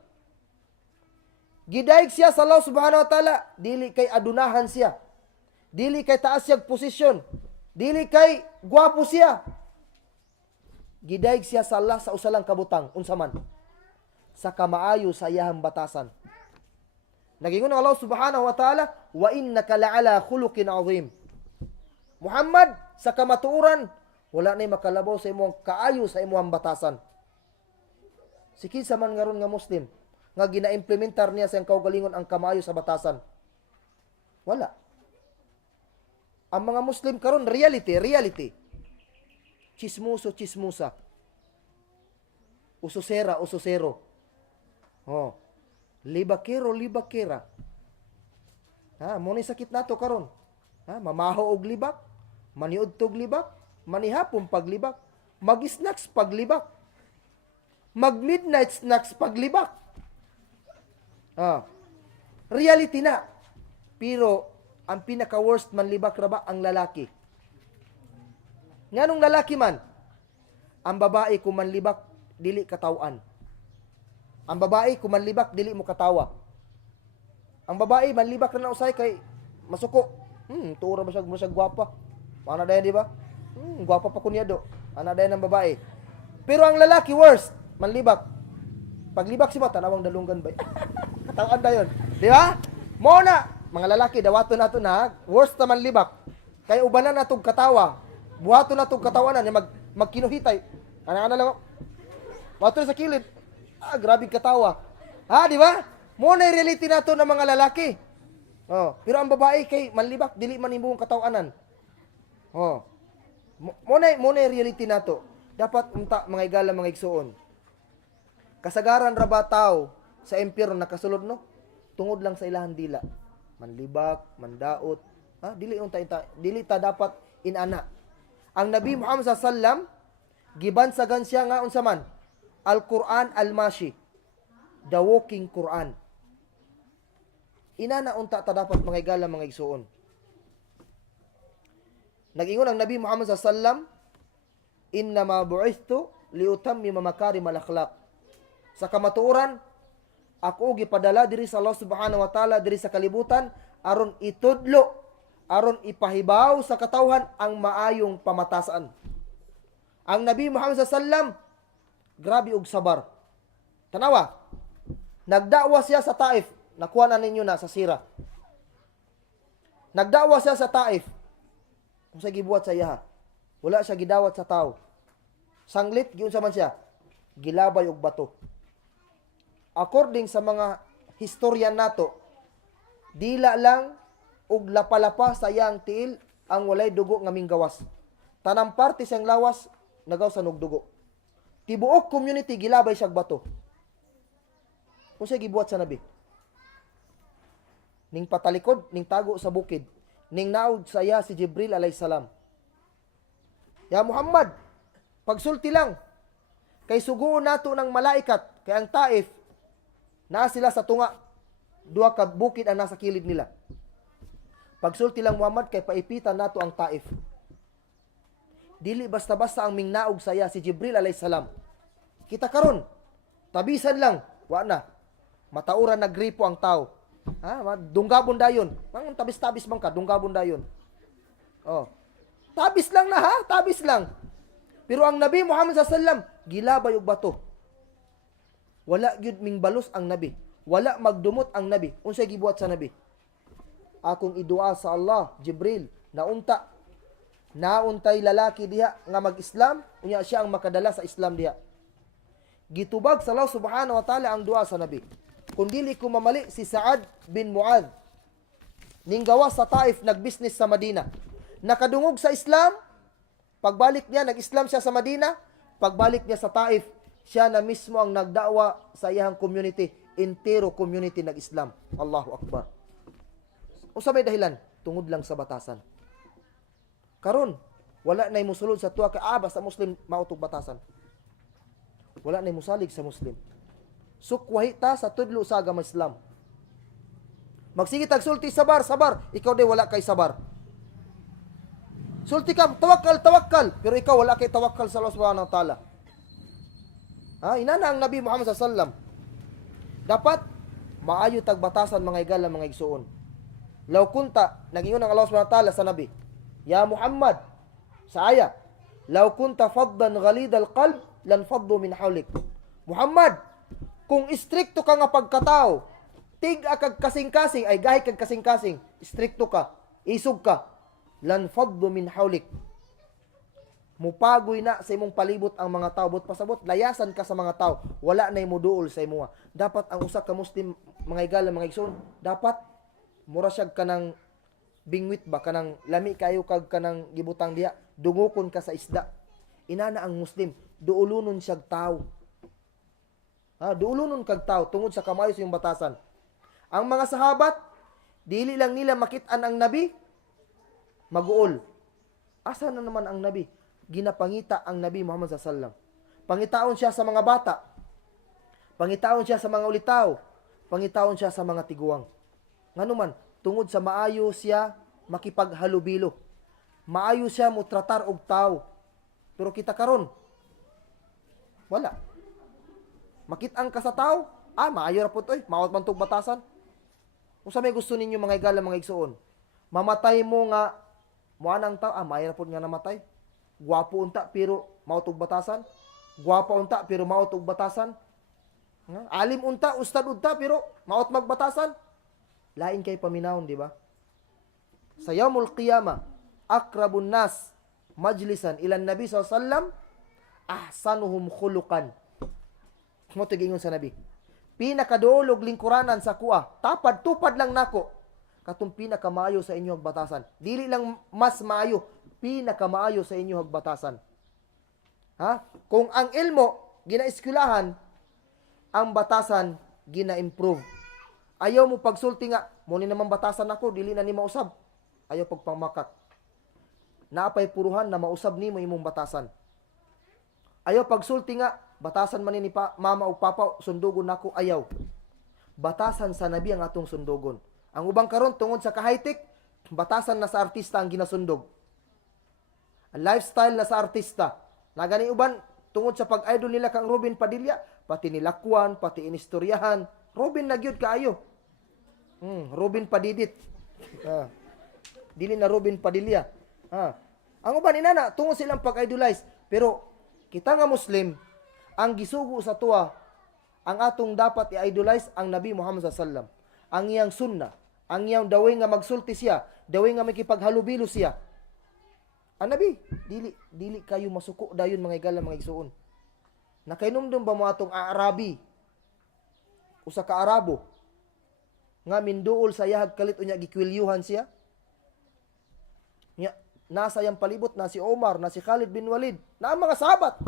Gidaig siya sa Allah subhanahu wa ta'ala, dili kay adunahan siya. Dili kay taas siyang posisyon. Dili kay gwapo siya. Gidaig siya sa Allah sa usalang kabutang, unsa man. Sa kamaayo sa iyahang batasan. Nagingon ang Allah subhanahu wa ta'ala, wa innaka la'ala khuluqin azim. Muhammad, sa kamatuuran, wala na'y makalabaw sa imong kaayo sa imong batasan. Sige sa man ngaron nga Muslim, nga gina-implementar niya sa kaugalingon ang kamayo sa batasan. Wala. Ang mga Muslim karon reality. chismoso, chismosa. Usosera, usosero. Oh. Libakero, libakera. Mo ni sakit nato karon. Mamaho og libak, maniud tog libak, manihapon paglibak, mag-snacks paglibak, mag-midnight snacks paglibak. Reality na. Pero ang pinaka-worst man libak ra ba ang lalaki. Nganong lalaki man, ang babae kung manlibak dili katawan. Ang babae kung manlibak dili mo katawa. Ang babae manlibak na usay kay masuko. Tuura ba siya gwapa? Ana dayon di ba? Gwapa pa kunyado. Ana dayon ng babae. Pero ang lalaki worst, manlibak. Paglibak si mata nawang dalunggan ba? Katawan dayon. Di ba? Mo na mga lalaki dawato nato na worst na manlibak. Kay ubanan natog katawa. Buhato natog katawanan magkinuhitay. Ana lang. Wato sa kilid. Grabe katawa. Di ba? Mo na reality nato ng mga lalaki. Pero ang babae kay manlibak dili man imong katawanan. Mo na reality nato. Dapat unta mga igala mga igsuon. Kasagaran ra ba tawo sa empyerno nakasulod no? Tungod lang sa ilahan dila. Manlibak, mandaot, dili ta dapat inana. Ang Nabi Muhammad sallam gibansagan siya nga unsa man? Al-Quran al-Mashi. The walking Quran. Inana unta ta dapat mga igala mga igsuon. Nag-ingon ang Nabi Muhammad sallam, "Inna ma bu'ithtu liutammima makarimal akhlaq." Sa kamatuoran, ako gipadala diri sa Allah Subhanahu wa Ta'ala diri sa kalibutan aron itudlo, aron ipahibaw sa katawhan ang maayong pamatasan. Ang Nabi Muhammad sallam grabe og sabar. Tanawa, nagdawa siya sa Taif. Nakuha na ninyo na sa sira. Nagdawa siya sa Taif. Kung sa gibuhat sa iya, wala siya gidawat sa tao. Sanglit, giunsa man siya, gilabay og bato. According sa mga historian nato, dila lang og lapalapa sa iyang tiil ang walay dugo nga minggawas. Tanang parte siyang lawas, nagaw sa nugdugo. Tibuok community, gilabay siya bato. Kung sa gibuhat sa Nabi. Ning patalikod, ning tago sa bukid, ning naud sa iya si Jibril alayhisalam. Ya Muhammad, pagsulti lang, kay suguon nato ng malaikat, kay ang Taif, naa sila sa tunga, duha ka bukid ang nasa kilid nila. Pagsulti lang Muhammad, kay paipitan nato ang Taif. Dili basta-basta ang mingnaog sa iya si Jibril alayhisalam. Kita karon, tabisan lang, wa na. Matauran na gripo ang tao. Dunggabon dayon. Mang tabis-tabis man ka, dunggabon dayon. Tabis lang na tabis lang. Pero ang Nabi Muhammad sallam gilabay og bato. Wala gyud ming balos ang Nabi. Wala magdumot ang Nabi. Unsay gibuhat sa Nabi? Akong idua sa Allah, Jibril, nauntay lalaki diha nga mag-Islam, unya siya ang makadala sa Islam diha. Gitubag sa Allah Subhanahu wa Ta'ala ang dua sa Nabi. Kung dili ko mamali, si Sa'ad bin Mu'adh, ning gawas sa Taif, nag-business sa Madina. Nakadungog sa Islam, pagbalik niya, nag-Islam siya sa Madina, pagbalik niya sa Taif, siya na mismo ang nagdawa sa iyang community, entero community nag-Islam. Allahu Akbar. Unsa may dahilan? Tungod lang sa batasan. Karon, wala na'y musulod sa tuwa ka, basta Muslim, mautog batasan. Wala na'y musalig sa Muslim. Sukwahi ta sa tudlo sa agama Islam. Magsige tag sulti sabar, ikaw day wala kay sabar. Sulti ka, tawakkal, pero ikaw wala kay tawakkal sa Allah Subhanahu wa Ta'ala. Inana ang Nabi Muhammad sallam. Dapat maayo tag batasan mga igala mga igsuon. Law kunta, nagingon ang Allah Subhanahu wa Ta'ala sa Nabi, "Ya Muhammad," sa aya, "Law kunta faddan ghalidal qalb lan faddu min hawlik." Muhammad, kung istrikto ka nga pagkatao, tig-a kag kasing-kasing, ay gahi kag kasing-kasing, istrikto ka, isog ka, lan faddu min hawlik. Mupagoy na sa imong palibot ang mga tao, but pasabot, layasan ka sa mga tao, wala na imuduol sa imuha. Dapat ang usa ka Muslim, mga igala, mga igsoon, dapat, mura siya ka ng bingwit ba, kanang lami kayo kag kanang gibutang diha, dungukon ka sa isda. Inana ang Muslim, duulunon siyag tao. Duulunon kag tao tungod sa kamayo sa iyong batasan. Ang mga sahabat, dili lang nila makitaan ang Nabi, maguol. Asa na naman ang Nabi? Ginapangita ang Nabi Muhammad sallallahu. Pangitaon siya sa mga bata. Pangitaon siya sa mga ulitaw. Pangitaon siya sa mga tiguang. Nganuman, tungod sa maayo siya makipaghalubilo. Maayo siya mo tratar og tao. Pero kita karon, wala. Makit-ang ka sa tao, maayo ra pud oy, maot man tog batasan. Unsa may gusto ninyo mga igala mga igsuon? Mamatay mo nga muanang tao, maayo ra pud nga namatay. Gwapo unta pero maot og batasan. Gwapa unta pero maot og batasan. Alim unta, ustad unta pero maot magbatasan. Lain kay paminawon, di ba? Sa yaumul qiyamah, akrabun nas majlisan ilan Nabi sallallahu ahsanuhum khuluqan. Mo tigingon sa Nabi. Pinakaduolog lingkuranan sa kuha, tapad tupad lang nako. Katong pinakamaayo sa inyo batasan. Dili lang mas maayo, pinakamaayo sa inyo batasan. Kung ang ilmo ginaeskwelahan, ang batasan gina-improve. Ayaw mo pagsulti nga, mo ni naman batasan ako, dili na ni mausab. Ayaw pagpangmakak. Naapay puruhan na mausab ni mo imong batasan. Ayaw pagsulti nga, batasan man ni mama o papa, sundugon nako, ayaw. Batasan sa Nabi ang atong sundugon. Ang ubang karon tungod sa kahaytik, batasan na sa artista ang ginasundog. Ang lifestyle na sa artista. Nagani uban, tungod sa pag-idol nila kang Robin Padilla, pati nilakwan, pati inistoryahan. Robin na gyud kaayo. Robin Padidit. Dili na Robin Padilla. Ang uban inana, tungod silang pag-idolize. Pero kita nga Muslim, ang gisugo sa tuwa, ang atong dapat i-idolize ang Nabi Muhammad sallallahu. Ang iyang sunna, ang iyang daway nga magsulti siya, daway nga makipaghalubilo siya. Ang Nabi, dili kayo masuko dayon mga igala mga igsuon. Nakainomdom ba mo atong Arabi? Usa ka Arabo nga minduol sa yahag kalit unya gikwilyuhan siya. Nya nasa yang palibot na si Omar, na si Khalid bin Walid, na ang mga sahabat.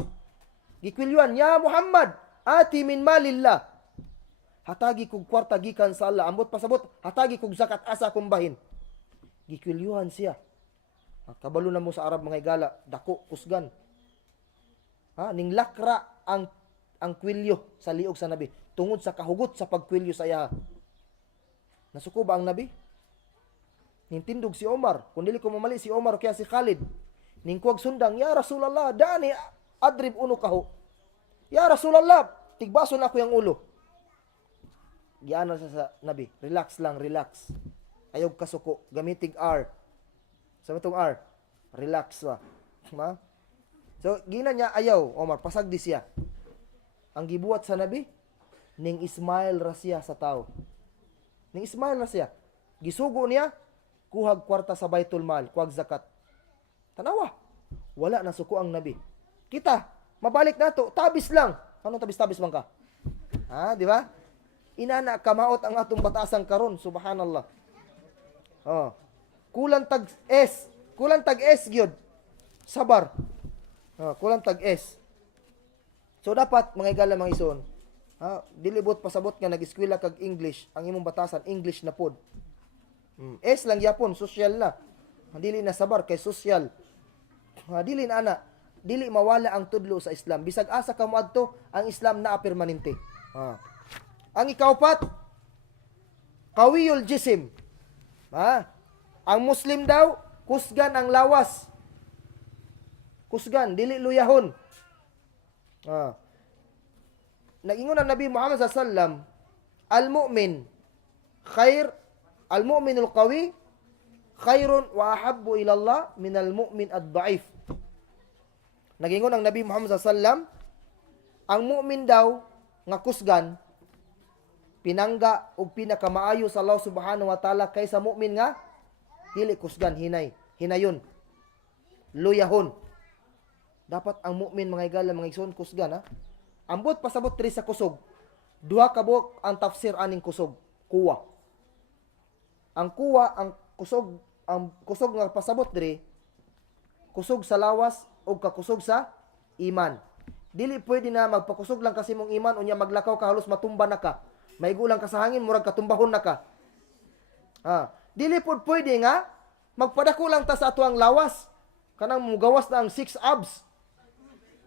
Gikwilyuhan, "Ya Muhammad, ati min malillah." Hatagi kog kwarta gikan sa Allah, ambot pasabot, hatagi kog zakat asa kong bahin. Gikwilyuhan siya. Kabalo na mo sa Arab mga igala, dako, kusgan. Ning lakra ang kwilyo sa liog sa Nabi. Tungod sa kahugot sa pagkwilyo sa iya. Nasuko ba ang Nabi? Nintindog si Omar. Kung dili ko mamali si Omar kaya si Khalid. Ning kuwag sundang, "Ya Rasulallah, dani adrib uno kaho." "Ya Rasulallah, tigbaso na ako yung ulo." Giana sa Nabi, "Relax lang, relax. Ayog kasuko, gamitig R." Sa itong R, relax ba? So, gina niya ayaw, Omar, pasagdi siya. Ang gibuhat sa Nabi, ning ismail ra siya sa tao. Ning ismail ra siya. Gisugo niya, kuhag kwarta sa Baitul Mal, kuhag zakat. Tanawa, wala na suko ang Nabi. Kita, mabalik na to, tabis lang. Anong tabis-tabis man ka? Di ba? Inana, kamaot ang atong batasang karon, subhanallah. Kulang tag S gyud. Sabar. Kulang tag S. So dapat mga igala mga ison, dilibot pasabot nga nag-eskwela kag English, ang imong batasan English na pod. S lang yapon, social na. Dili na sabar kay social. Dili na ana, dili mawala ang tudlo sa Islam. Bisag asa ka moadto, ang Islam naa permanente. Ang ikaupat, qawiyul jism. Ang Muslim daw, kusgan ang lawas. Kusgan, dili luyahon. Nag-ingon ang Nabi Muhammad sallallahu al-mu'min khair, al-mu'minul qawi khairun wa ahabbu ila Allah min al-mu'min ad-da'if. Nag-ingon ang Nabi Muhammad sallallahu ang mu'min daw nga kusgan pinangga o pinakamaayo sa Allah subhanahu wa ta'ala kaysa mu'min nga dili kusgan, hinayon, luyahon. Dapat ang mu'min mga igala mga igsoon kusgan. Ambot pasabot diri sa kusog. Duha ka buok ang tafsir aning kusog, kuwa. Ang kusog nga pasabot diri kusog sa lawas o kakusog sa iman. Dili pwede na magpakusog lang kasi mong iman unya maglakaw ka halos matumba na ka. Maigo lang ka sa hangin murag katumbahon na ka. Dili pod pwede nga magpadako lang ta sa atuang lawas. Kanang mugawas na ang 6 abs.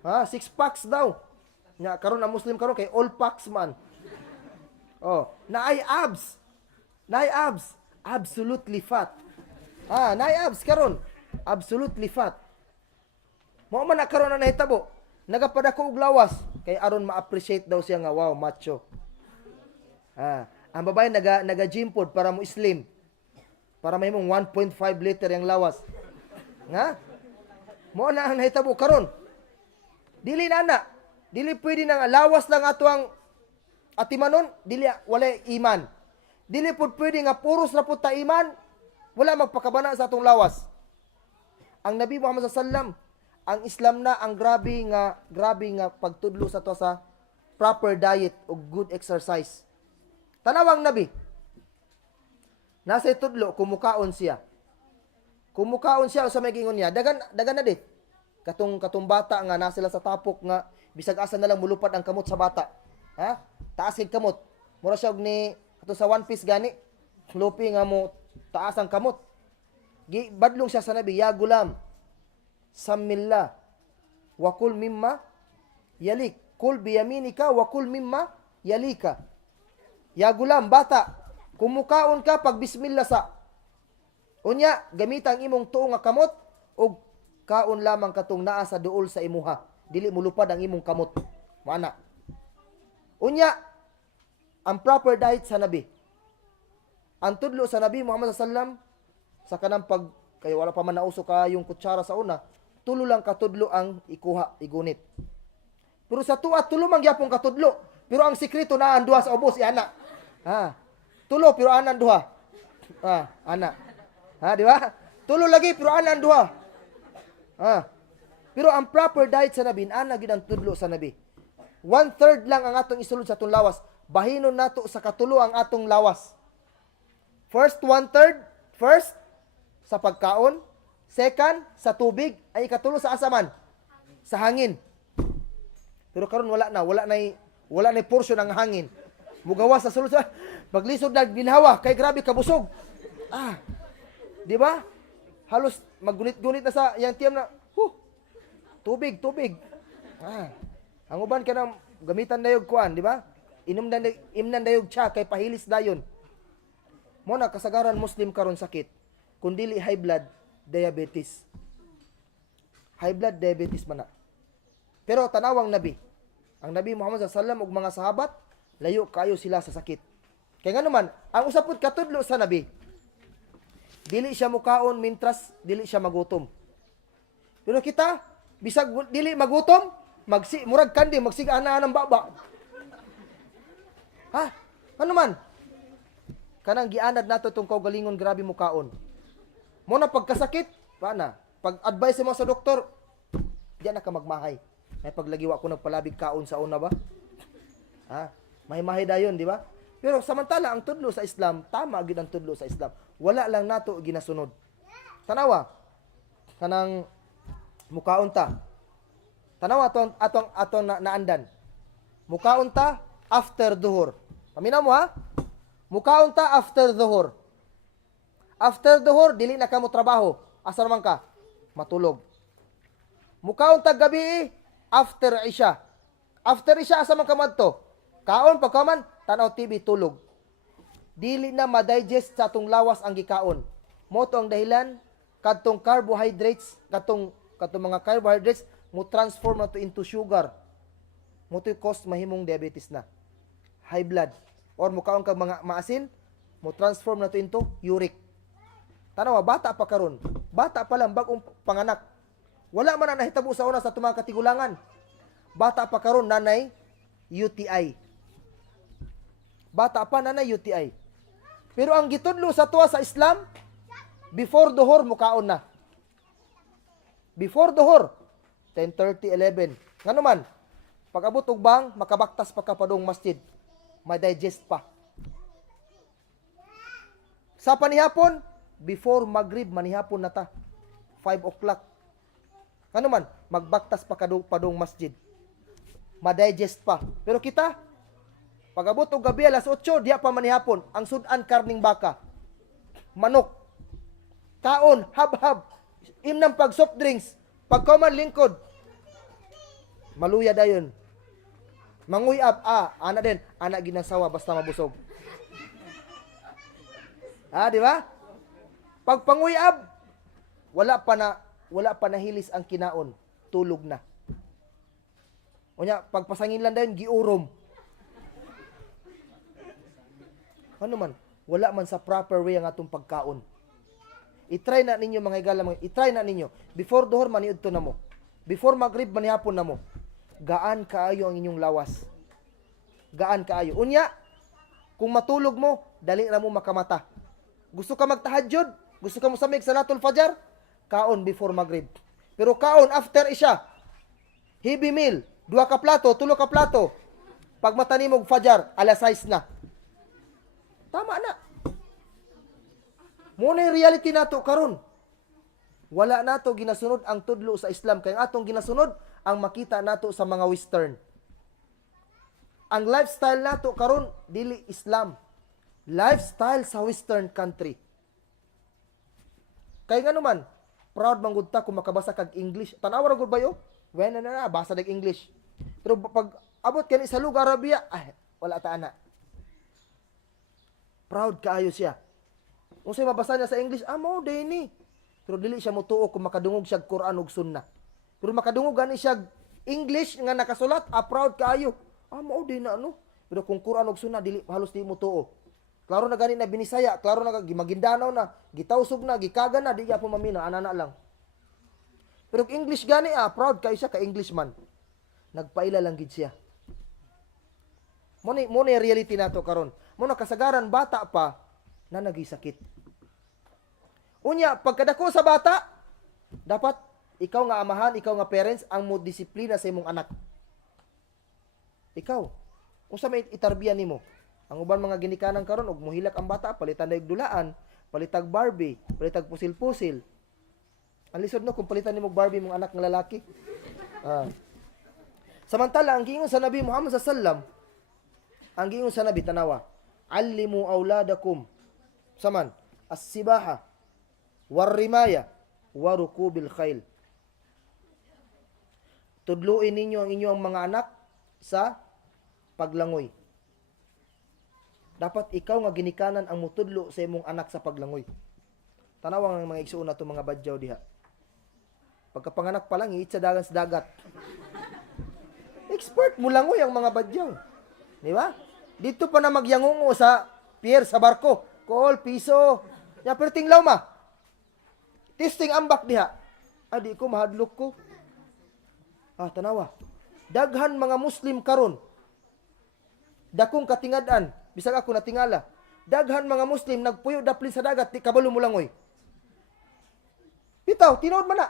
6 packs daw. Nya karon ang Muslim karon kay all packs man. Naay abs. Naay abs. Absolutely fat. Naay abs karon. Absolutely fat. Mao man na karon na nahitabo. Nagapadako og lawas kay aron ma-appreciate daw siya nga wow, macho. Ang babae naga-gym pod para mo slim. Para may mong 1.5 liter yung lawas. Nga? Mo na ang nahitabo karon. Dili na. Dili pwede nang lawas lang ato ang atimanon, dili wala iman. Dili pud pwede nga puros ra pud ta iman, wala magpakabana sa atong lawas. Ang Nabi Muhammad sallallahu ang Islam na ang grabe nga pagtudlo sa to sa proper diet o good exercise. Tanawang Nabi. Nasa tudlo kumukaon siya. Kumukaon siya sa may gingon niya, dagan na di. Katong bata nga na sila sa tapok nga bisag asa na lang mulupad ang kamot sa bata. Taas kay kamot. Mura siya ni ato sa One Piece gani. Lupi nga mo taas ang kamot. Badlong siya sa Nabi, ya gulam. Samillah. Wa kul mimma yalik. Kul biyaminika wa kul mimma yalika. Ya gulam, bata, kumukaon ka pag bismillah sa. Unya, gamita ang imong tuo nga kamot o kaon lamang katong naa sa duol sa imuha. Dili mulupad ang imong kamot. Mana. Unya, ang proper diet sa Nabi. Ang tudlo sa Nabi Muhammad sallallahu sa kanang pag kay wala pa man nauso ka yung kutsara sa una, tulo lang katudlo ang ikuha, igunit. Pero sa tuwa tulo man gyapon katudlo. Pero ang sikreto na ang duha sa ubos ana. Tulo pero anan duha. Ana. Di ba? Tulo lagi pero anan duha. Pero ang proper diet sa Nabi, ana gid ang tudlo sa Nabi. 1/3 lang ang atong isulod sa atong lawas. Bahinon nato sa katulo ang atong lawas. First 1/3, first sa pagkaon, second sa tubig, ay ikatulo sa asaman, sa hangin. Pero karon wala na portion ang hangin. Mugawas sa sulod sa maglisod na ginhawa kay grabe kabusog. Di ba? Halos maggunit-gunit na sa yang tiyam na tubig. Ang uban ka nang gamitan dayog kuan, di ba? Imnan dayog cha kay pahilis dayon. Mo na kasagaran Muslim karon sakit. Kundili high blood diabetes. High blood diabetes man na. Pero tanawang Nabi. Ang Nabi Muhammad sallallahu alaihi wasallam ug mga sahabat layo kayo sila sa sakit. Kaya nga naman, ang usapod katudlo sa Nabi, dili siya mukaon mintras dili siya magutom. Pero kita bisag dili magutom, murag kandi magsigana ng baba. Ano man? Kanang gianad nato tong kaugalingon grabe mukaon. Mo na pagkasakit, paana? Pag-advise mo sa doktor, diyan na ka magmahay. May paglagiwa ko nagpalabig kaon sa una ba? Mahimahay dayon, di ba? Pero samantala ang tudlo sa Islam, tama gid ang tudlo sa Islam. Wala lang nato ginasunod. Tanawa, kanang mukaon ta. Tanawa atong naandan. Mukaon ta after duhur. Paminaw mo mukaon ta after duhur. After duhur, dili na ka mo trabaho. Asa naman ka? Matulog. Mukaon ta gabi after Isha. After Isha, asa man ka madto? Kaon, pagkaman, tanaw TV, tulog. Dili na ma-digest sa atong lawas ang gikaon. Moto ang dahilan, katong carbohydrates, katong mga carbohydrates, mo transform na to into sugar. Moto yung cause mahimong diabetes na. High blood. Or mukaon ka mga maasin, mo transform na to into uric. Tanawa, bata pa karon. Bata pa lang, bagong panganak. Wala man na nahitabo sa una sa tumang katigulangan. Bata pa karon nanay, UTI. Bata pa nanay, UTI. Pero ang gitudlo sa tuwa sa Islam, before duhur, mukaon na. Before duhur, 10:30, 11. Nga naman, pag abot og bang, makabaktas pa ka padong masjid. May digest pa. Sa panihapon, before Maghrib, manihapon na ta. 5 o'clock. Ano man, magbaktas pa padung masjid. Ma-digest pa. Pero kita, pag-abot og gabi alas 8, diya pa manihapon, ang sudan karning baka. Manok. Kaon, hab-hab. Imnang pag soft drinks, pagkaman lingkod. Maluya dayon. Manguyab, ana din, ana ginasawa basta mabusog. Di ba? Pag panguyab, wala pa nahilis ang kinaon, tulog na. Unya, pag pasangin lang dayon, giurom. Ano man, wala man sa proper way ang atong pagkaon. I-try na ninyo mga higala, i-try na ninyo. Before duhor maniudto na mo. Before magrib manihapon na mo. Gaan kaayo ang inyong lawas. Gaan kaayo. Unya, kung matulog mo, dali na mo makamata. Gusto ka magtahajjud? Gusto ka mo samig salatul fajar? Kaon before magrib. Pero kaon after isya. Heavy meal, 2 ka plato, 3 ka plato. Pag mata nimog fajar, alas 6 na. Tama na. Muna yung reality nato karon. Wala nato ginasunod ang tudlo sa Islam. Kaya atong ginasunod ang makita nato sa mga Western. Ang lifestyle nato karon dili Islam. Lifestyle sa Western country. Kaya nga naman, proud man gud ta kung makabasa kag English. Tanawa ra gud ba yo? When na basa dag English. Pero pag abot kani sa lugar Arabia, wala ta ana. Proud kaayo siya. Kung sa'yo mabasa niya sa English, mao day ni. Pero dili siya mutuo kung makadungog siya Quran ug Sunnah. Pero makadungog gani siya English nga nakasulat, proud kaayo. Mao day na ano. Pero kung Quran ug Sunnah dili halos di mutuo. Klaro na gani na Binisaya, klaro na Magindanaw na, gitawsog na, gikaga na, di ya po mamina, anana lang. Pero English gani proud kaayo siya ka Englishman. Nagpaila lang gid siya. Mo ni reality nato karon. Mo na kasagaran bata pa na nagisakit. Unya, pagkadako sa bata, dapat ikaw nga amahan, ikaw nga parents, ang mo disiplina sa imong anak. Ikaw, kung sa may itarbiyan nimo, ang uban mga ginikanan karon og mohilak ang bata, palitan na dulaan, palitag Barbie, palitag pusil-pusil. Ang lisod no kung palitan nimo Barbie mong anak nga lalaki. Samantala ang giingon sa Nabi Muhammad sallallahu alaihi wasallam, ang giingon sa Nabi tanawa, allimu auladakum saman as-sibaha war-rimaya wa rukubil khail. Tudluin ninyo ang inyong mga anak sa paglangoy. Dapat ikaw nga ginikanan ang mutudlo sa imong anak sa paglangoy. Tanawa ang mga igsuon nato mga badyaw diha. Pagkapanganak pa lang iit sa dagan sa dagat. Expert mo langoy ang mga badyaw. Di ba? Dito pa na magyangungo sa pier sa barko. Kol, piso. Ya perting law ma. Testing ambak diha. Di ko mahadlok ko. Tanawa. Daghan mga Muslim karon. Dakong katingad-an. Bisag ako natingala. Daghan mga Muslim nagpuyo dapli sa dagat. Di kabalo mo langoy. Bitaw, tinood man na.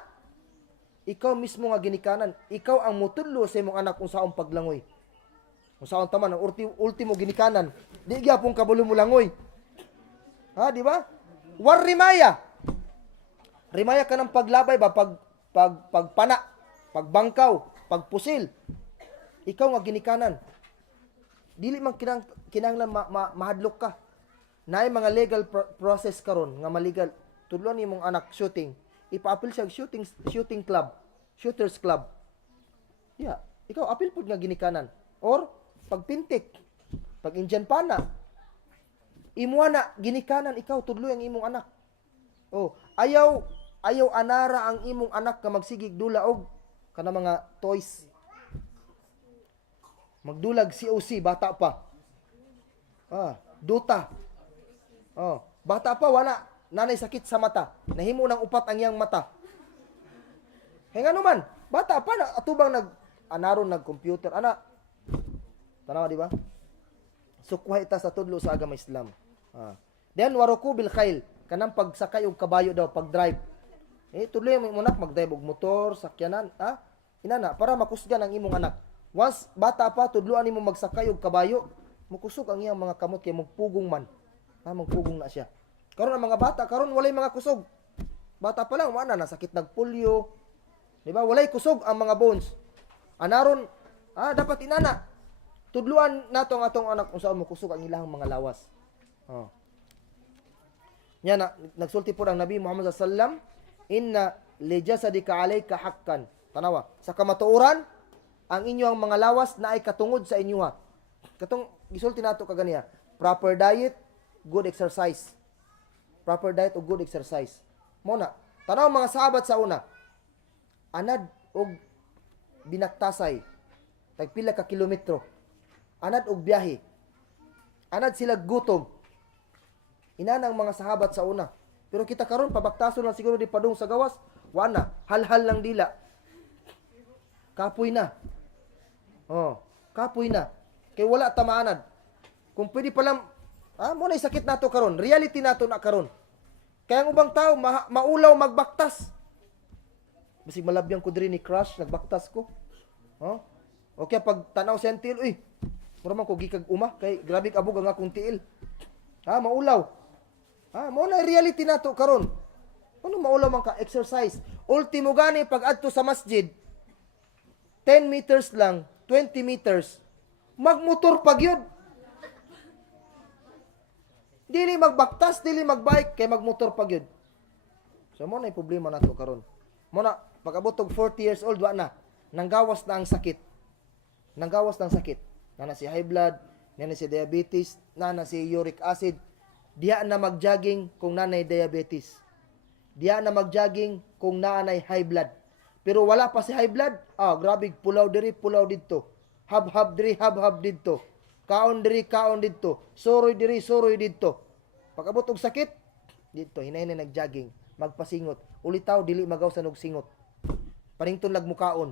Ikaw mismo nga ginikanan. Ikaw ang mutudlo sa imong anak kung saong paglangoy. Kung saan taman ang ultimo ginikanan. Di gyapon kabalo mo langoy. Di ba? War rimaya. Rimaya ka ng paglabay ba pagpana, pagbangkaw, pagpusil. Ikaw nga ginikanan. Dili man kinahanglan mahadlok ka. Naay mga legal process karon nga maligal. Tudlon nimong anak shooting. Ipa-appeal siya shooting club, shooters club. Ikaw appeal pud nga ginikanan. Or pagpintik, pag Indian pana, imuha na ginikanan ikaw tudloy ang imong anak. Ayaw anara ang imong anak ka magsigig dula og kana mga toys. Magdulag COC bata pa. Duta. Bata pa wala nanay sakit sa mata. Nahimo ng upat ang iyang mata. Kaya nga naman, bata pa na atubang anaron nag-computer Tanawa di ba? Sukwa ita sa tudlo sa agama Islam. Then waruku bil khail, kanang pagsakay og kabayo daw, pag-drive. Tudlo yung anak mag-drive og motor, sakyanan, inana para makusgan ang imong anak. Once bata pa tudloan nimo magsakay og kabayo, mukusog ang iyang mga kamot kay magpugong man. Magpugong na siya. Karon ang mga bata karon walay mga kusog. Bata pa lang mana na sakit nagpulyo. Di ba? Walay kusog ang mga bones. Anaron, dapat inana. Tudluan nato ang atong anak kung saan mo kusog ang ilang mga lawas. Oh. Yan na, nagsulti po ang Nabi Muhammad sallallahu inna li jasadika alayka haqqan. Tanawa, sa kamatuoran, ang inyong mga lawas na ay katungod sa inyo ha. Katong gisulti nato kaganiya, proper diet, good exercise. Proper diet o good exercise. Muna, tanaw mga sahabat sa una, anad og binaktasay, tagpila ka kilometro, anad og biyahe, anad sila gutom, inanang mga sahabat sa una. Pero kita karon pabaktason lang siguro di padung sa gawas, wana, halhal lang dila. Kapoy na. Oh, kapoy na. Kay wala tamaanad. Kung pwede palang, muna sakit nato karon, reality nato na karon. Kaya ang ubang tao, maulaw magbaktas. Basig malabyan ko diri ni crush, nagbaktas ko. Oh? Okay, pag tanaw sa tiil, mura man ko gikag uma, kay grabe abog ang akong tiil. Maulaw. Muna reality nato karon. Ano maulaw man ka? Exercise. Ultimo gani, pag adto sa masjid, 10 meters lang, 20 meters, magmotor pag yun. Dili magbaktas, dili magbike, kay magmotor pag yun. So, mo na yung problema na ito karon. Muna, pag abot og 40 years old, wa na. Nanggawas na ang sakit. Nanggawas na ang sakit. Nana si high blood, nana si diabetes, nana si uric acid. Diya na mag-jogging kung nanay diabetes. Diya na mag-jogging kung nanay high blood. Pero wala pa si high blood, grabe, pulaw diri, pulaw dito. Hab-hab diri, hab-hab dito. Kaon diri, kaon dito. Soroy diri, soroy dito. Pag-abot og sakit, dito, hinay-hinay nag-jogging, magpasingot. Ulitaw, dili magaw sa nugsingot. Panington lag mukaon.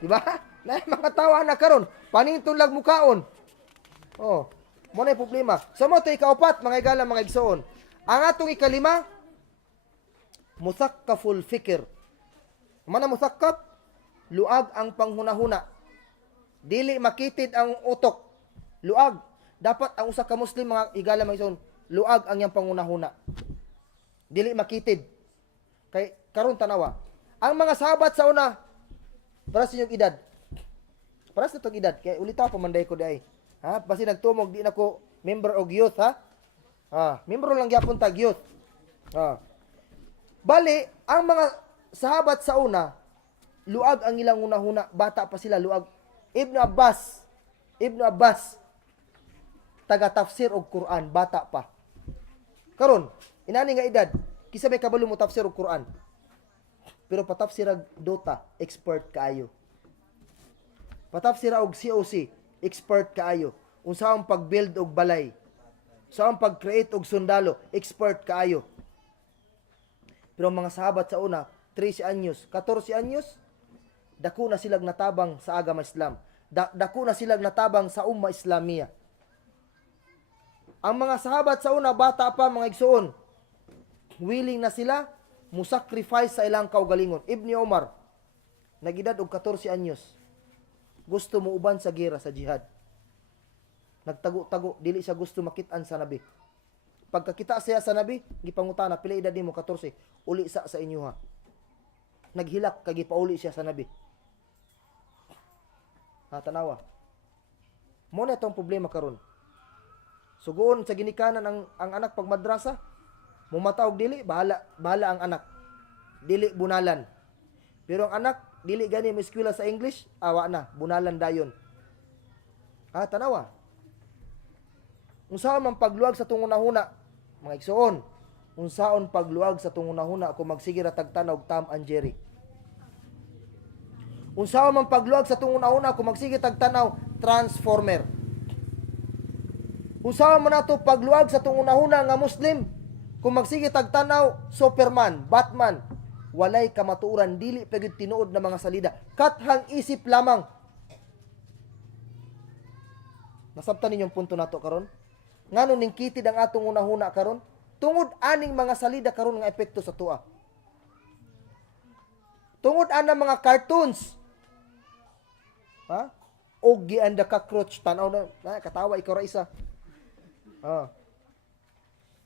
Diba? Na mga tawa na karon, panington lag mukaon. Oh, mo na problema. So mo to ikaupat, mga igala, mga igsoon. Ang atong ikalima, musakkaful fikir. Mana musakkaf? Luag ang panghunahuna. Dili makitid ang utok. Luag. Dapat ang usa ka Muslim, mga igala, mga igsoon, luag ang iyang panghunahuna. Dili makitid. Kay karon tanawa. Ang mga sahabat sa una, para sa inyong edad. Para sa itong edad. Kaya ulitaw pamanday ko di ay. Basi nagtumog, di na ko member og youth, member lang gyapon tag youth. Bali, ang mga sahabat sa una, luag ang ilang unahuna, bata pa sila, luag. Ibn Abbas, taga-tafsir og Quran, bata pa. Karon, inani nga edad, kisabay kabalo mo tafsir og Quran. Pero patafsir og Dota, expert kaayo. Patafsir og COC, expert kaayo. Unsaon pag-build og balay. Unsaon pag-create og sundalo, expert kaayo. Pero ang mga sahabat sa una, 13 anyos, 14 anyos, dako na silang natabang sa agama Islam. Dako na silang natabang sa umma Islamia. Ang mga sahabat sa una, bata pa, mga igsoon, willing na sila musacrifice sa ilang kaugalingon. Ibni Umar, nagedad og 14 anyos, gusto mo uban sa gera sa jihad. Nagtago-tago, dili siya gusto makitaan sa Nabi. Pagkakita siya sa Nabi, gipangutana, pila edad nimo? 14. Uli sa inyo ha. Naghilak, kagi pauli siya sa Nabi. Tanawa. Mo na itong problema karon. Sugoon sa ginikanan ang anak pag madrasa, mumataog dili, bahala ang anak. Dili bunalan. Pero ang anak, dili gani mo eskwela sa English, awa na, bunalan dayon. Tanawa. Unsaon man pagluag sa tungunahuna, mga igsoon, unsaon pagluag sa tungunahuna kung magsige ra tagtanaw Tom and Jerry. Unsaon man pagluag sa tungunahuna kung magsige tagtanaw Transformer. Unsaon man nato pagluag sa tungunahuna nga Muslim kung magsige tagtanaw Superman, Batman. Walay kamatuoran, dili pagid tinuod na mga salida. Kathang isip lamang. Nasabtan ninyong punto nato karon? Ngano ning kitid ang atong unahuna karon? Tungod aning mga salida karon nga epekto sa tua. Tungod ana mga cartoons. Ogie and the Cockroach, tanaw na, katawa ikaw ra isa.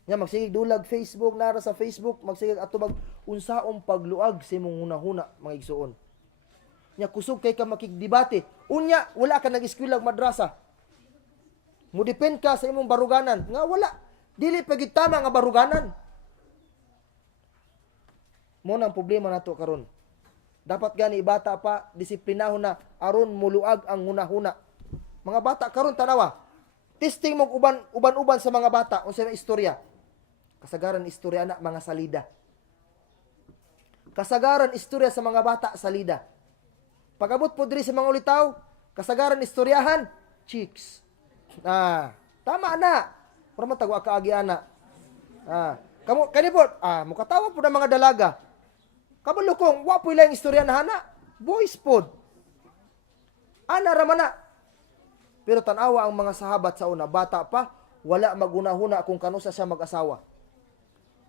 Nga magsigig dulag Facebook, nara sa Facebook, magsigig atubag unsaong pagluag sa imong hunahuna mga igsuon. Nya kusog kay ka makigdebate. Unya wala ka nag-eskwela madrasa. Mo depend ka sa imong baruganan. Nga wala. Dili pa gid tama nga baruganan. Mo nang problema nato karon. Dapat gani bata pa disiplinahon na aron muluag ang hunahuna. Mga bata karon tanawa. Testing mo uban-uban sa mga bata unsa may istorya. Kasagaran istorya na mga salida. Kasagaran istorya sa mga bata salida. Pagabot po diri sa mga ulitaw, kasagaran istoryahan chicks. Tama na. Pero man tagwa kaagi ana. Kamo kanipod, mukatawa po ng mga dalaga. Kabalo kong wapoy lang istorya na hana. Boys pod. Ana ramana. Pero tanawa ang mga sahabat sa una, bata pa, wala magunahuna kung kanusa siya mag-asawa.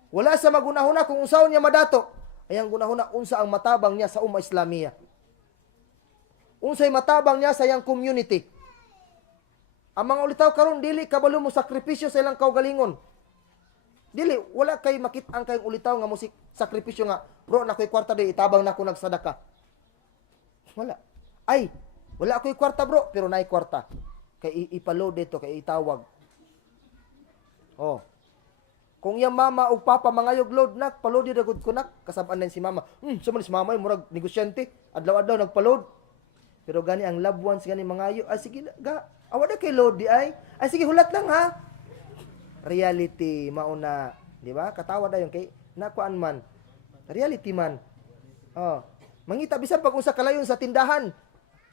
Wala sa magunahuna kung unsaon niya madato. Ay ang gunahuna unsa ang matabang niya sa Islamia. Unsay matabang niya sa iyang community. Ang mga ulitaw karon dili kabalo mo sakripisyo sa ilang kaugalingon. Dili wala kay makit-ang kayong ulitaw nga musik sakripisyo nga, bro na koy kwarta di itabang na ko nagsadaka. Wala. Ay, wala koy kwarta bro, pero naay kwarta. Kay ipaload dito kay itawag. Oh. Kung yung mama o papa mangayog load nak, paload di dagod ko nak, kasabaan na si mama. Sama ni si mama murag negosyante, adlaw-adlaw nagpaload. Pero gani ang loved ones gani mangayo, sige ga, awa na kay load di ay sige hulat lang ha. Reality mauna, di ba? Katawa dayon kay nakuan man. Reality man. Oh, mangita bisan pag usa kalayon sa tindahan,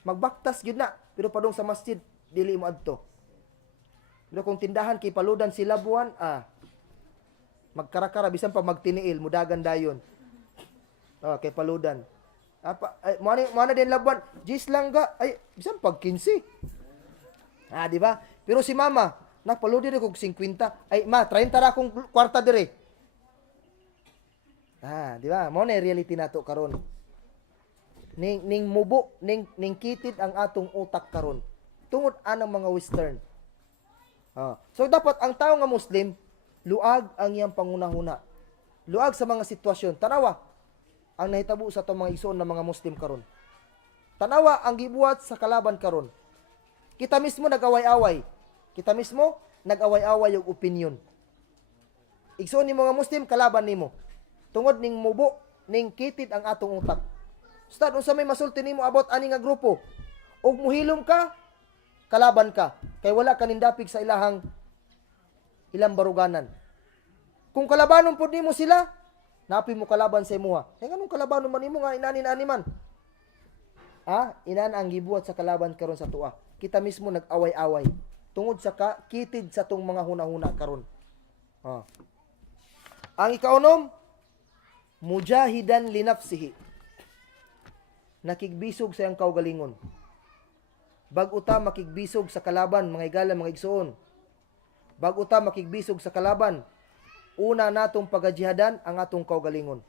magbaktas gyud na, pero padung sa masjid dili mo adto. Pero kung tindahan kay paludan si labuan, magkarakara bisan pa magtiniil mudagan dayon. Kay paludan. Mo na din labuan, jis lang ga ay bisan pag 15. Di ba? Pero si mama, napaludi rin kong 50. Ay ma, 30 ra akong kwarta dire. Di ba? Mo na reality nato karon. Ning mubo, ning kitid ang atong utak karon. Tungod anang mga western. So dapat ang tao nga Muslim luag ang iyang pangunahuna. Luag sa mga sitwasyon. Tanawa, ang nahitabo sa itong mga igsoon na mga Muslim karon. Tanawa, ang gibuhat sa kalaban karon. Kita mismo nag-away-away. Kita mismo nag-away-away yung opinion. Igsoon ni mga Muslim, kalaban nimo. Tungod ning mubo, ning kitid ang atong utak. Ustad, unsa may masulti nimo about ani nga grupo? Og muhilom ka, kalaban ka. Kay wala ka nindapig sa ilang baruganan. Kung kalabanon po nimo sila, napi mo kalaban sa imuha. Kaya ganun kalabanon man nimo nga inanin-ani man. Inan ang gibuhat sa kalaban karon sa tuwa. Kita mismo nag-away-away. Tungod sa kitid sa tong mga hunahuna karon. Ang ikaunom, mujahidan li nafsihi. Nakigbisog sa iyang kaugalingon. Bag-o ta makigbisog sa kalaban, mga igala, mga igsoon. Bag-o ta makigbisog sa kalaban, una natong pagajihadan ang atong kaugalingon.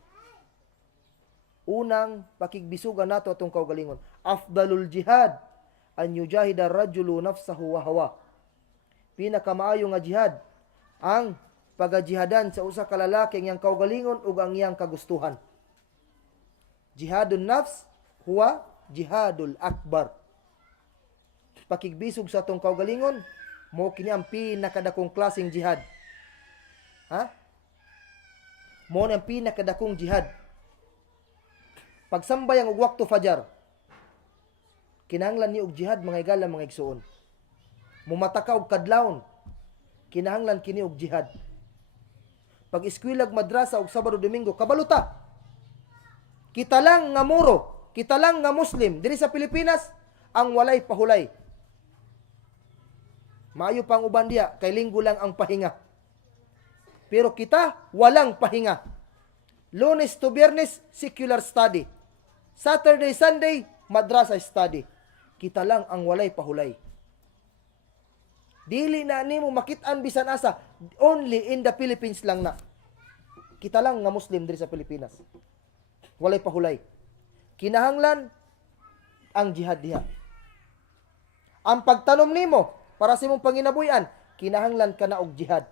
Unang pakigbisugan nato atong kaugalingon. Afdalul jihad an yujahida rajulu nafsahu wa hawa. Pinakamaayo nga jihad ang pagajihadan sa usa ka lalaki ang iyang kaugalingon ug ang iyang kagustuhan. Jihadun nafs huwa jihadul akbar. Pakigbisog sa atong kaugalingon, mo kini ang pinakadakong klaseng jihad. Mo ang pinakadakong jihad. Pagsambay ang waktu fajar, kinahanglan ni og jihad mga igala, mga igsuon. Mumataka og kadlawon, kinahanglan kini og jihad. Pag eskwelag madrasa og Sabado Domingo, kabaluta. Kita lang nga muro, kita lang nga Muslim diri sa Pilipinas ang walay pahulay. Maayo pang uban diya, kay linggo lang ang pahinga. Pero kita, walang pahinga. Lunes to Biyernes, secular study. Saturday, Sunday, madrasa study. Kita lang ang walay pahulay. Dili na nimo makit-an bisan asa, only in the Philippines lang na. Kita lang nga Muslim diri sa Pilipinas. Walay pahulay. Kinahanglan ang jihad diha. Ang pagtanom nimo para sa imong panginabuyan, kinahanglan ka na og jihad.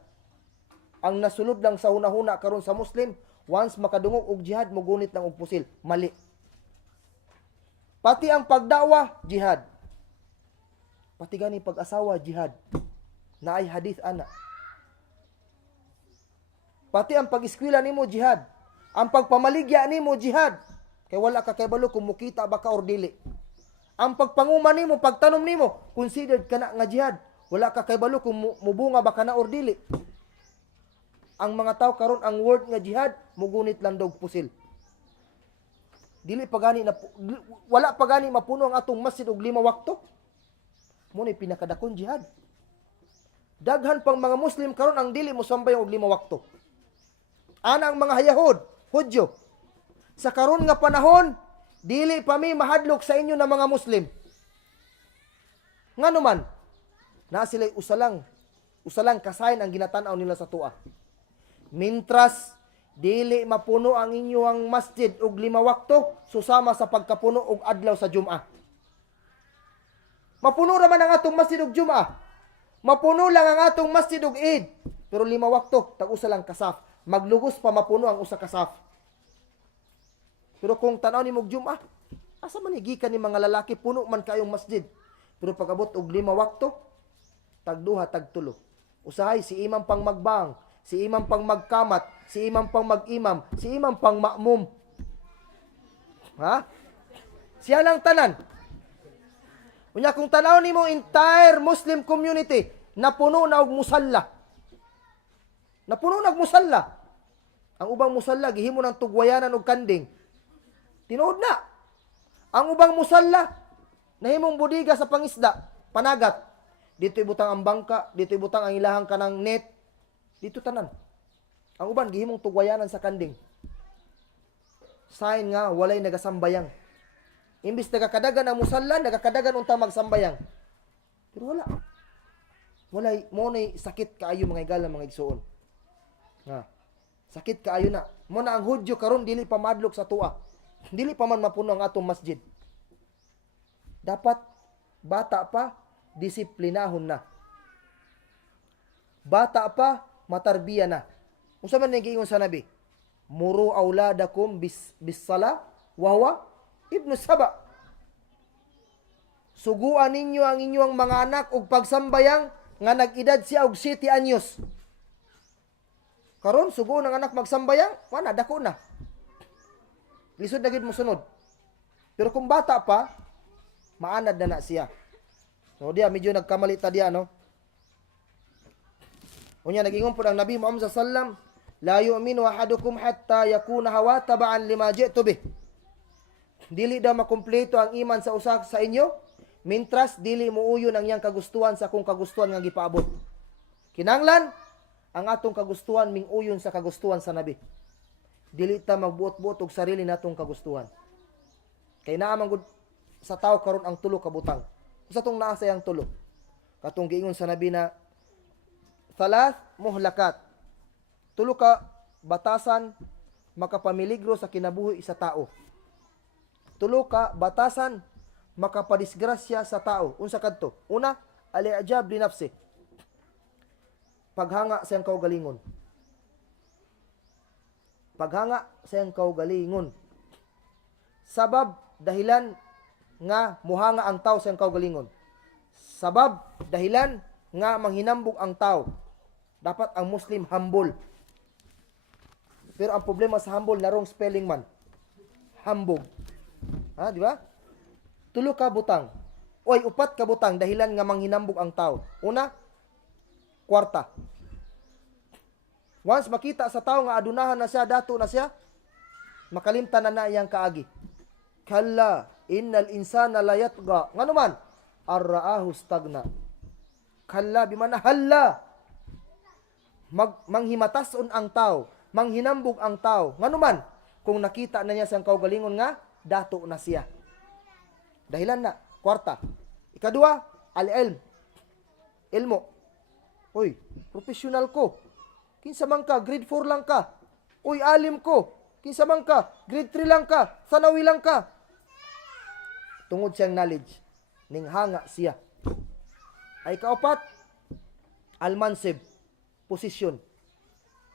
Ang nasulod lang sa hunahuna karon sa Muslim, once makadungog og jihad, mugunit lang og pusil. Mali. Pati ang pagdawa, jihad. Pati gani pag-asawa, jihad. Naay hadith ana. Pati ang pag-eskwela nimo, jihad. Ang pagpamaligya nimo, jihad. Kay wala ka kay balo kung mukita ba ka or dili. Ang pagpanguman nimo, pagtanom nimo, considered ka na nga jihad. Wala ka kay balo kung mubunga ba ka na or dili. Ang mga tao karon ang word nga jihad, mugunit lang dog pusil. Dili pagani na wala pagani mapuno ang atong masjid og 5 wakto. Mo ni pinakadakon jihad. Daghan pang mga Muslim karon ang dili mo sambay og 5 wakto. Ana ang mga Yahud, Hudyo. Sa karon nga panahon, dili pa mi mahadlok sa inyo na mga Muslim. Ngano man, na sila usalang kasayan ang ginatanaw nila sa tua. Mintras dili mapuno ang inyong masjid og 5 wakto, susama sa pagkapuno og adlaw sa Jum'ah. Mapuno ra man ang atong masjid og Jum'ah. Mapuno lang ang atong masjid og Eid, pero 5 wakto tag-usa lang kasaf. Maglugos pa mapuno ang usa kasaf. Pero kung tanaw ni og Jum'ah, asa man gikan ni mga lalaki puno man kayong masjid. Pero pag-abot og 5 wakto, tagduha tagtulo. Usahay si imam pang magbang, si imam pang magkamat, si imam pang mag-imam, si imam pang ma'mum. Ha? Siya lang tanan. Unya kung tanaw nimo entire Muslim community napuno na og musalla. Napuno na og musalla. Ang ubang musalla gihimo ng tugwayanan og kanding. Tinuod na. Ang ubang musalla nahimong budiga sa pangisda, panagat. Dito ibutang ang bangka, dito ibutang ang ilahang kanang net. Dito tanan. Ang uban gihimong tugwayanan sa kanding. Sign nga walay nagasambayang. Imbis nagakadagan ang musalla, nagakadagan unta magsambayang. Pero wala. Walay mo nay sakit kaayo mga igala mga igsoon. Nga. Sakit kaayo na. Mo na ang Hudyo karon dili pa madlok sa tua. Dili pa man mapuno ang atong masjid. Dapat bata pa disiplinahon na. Bata pa matarbiya na. Unsa man ning giingon sa Nabi? Muru auladakum bis-sala wa huwa ibnu saba. Suguan ninyo ang inyong mga anak og pagsambayang nga nag-edad siya og 7 anyos. Karon suguon ang anak magsambayang, wala dako na. Lisod na gid mo sunod. Pero kung bata pa, maanad na siya. So diya medyo nagkamali ta diya no. Unya nagingon po ang Nabi Muhammad sallallahu alaihi wasallam, la yu'minu ahadukum hatta yakuna hawa taba'an lima ji'tu bih. Dili daw makumpleto ang iman sa usa sa inyo, mintras dili muuyon ang iyang kagustuhan sa akong kagustuhan nga gipaabot. Kinanglan ang atong kagustuhan minguyon sa kagustuhan sa Nabi. Dili ta magbuot-buot og sarili natong kagustuhan. Kay naa man gud sa tao karon ang tulo ka butang. Usa tong naa sa yang tulo. Katong giingon sa Nabi na Thalath muhlakat. Tulo ka batasan makapamiligro sa kinabuhi sa tao. Tulo ka batasan makapadisgrasya sa tao. Unsa kadto? Una, al-i'jab li nafsi. Paghanga sa iyang kaugalingon. Paghanga sa iyang kaugalingon. Sabab dahilan nga muhanga ang tao sa iyang kaugalingon. Sabab dahilan nga manghinambog ang tao. Dapat ang Muslim humble. Pero ang problema sa humble, narong spelling man. Hambog. Ha, di ba? Tulo ka butang. Oy, upat ka butang dahilan nga manghinambog ang tao. Una, kwarta. Once makita sa tao nga adunahan na siya, dato na siya, makalimtan na iyang kaagi. Kalla, innal insana la yatga. Ngano man? Ar-ra'ahu stagna. Kalla, bimana halla. Manghimatason ang tao, manghinambog ang tao. Ngano man? Kung nakita na niya siyang kaugalingon nga, dato na siya. Dahilan na, kwarta. Ikadua, al-ilm. Ilmo. Uy, professional ko. Kinsa man ka, grade 4 lang ka. Uy, alim ko. Kinsa man ka, grade 3 lang ka. Sanawi lang ka. Tungod siyang knowledge. Ninghanga siya. Ay kaupat, al-mansib. Posisyon.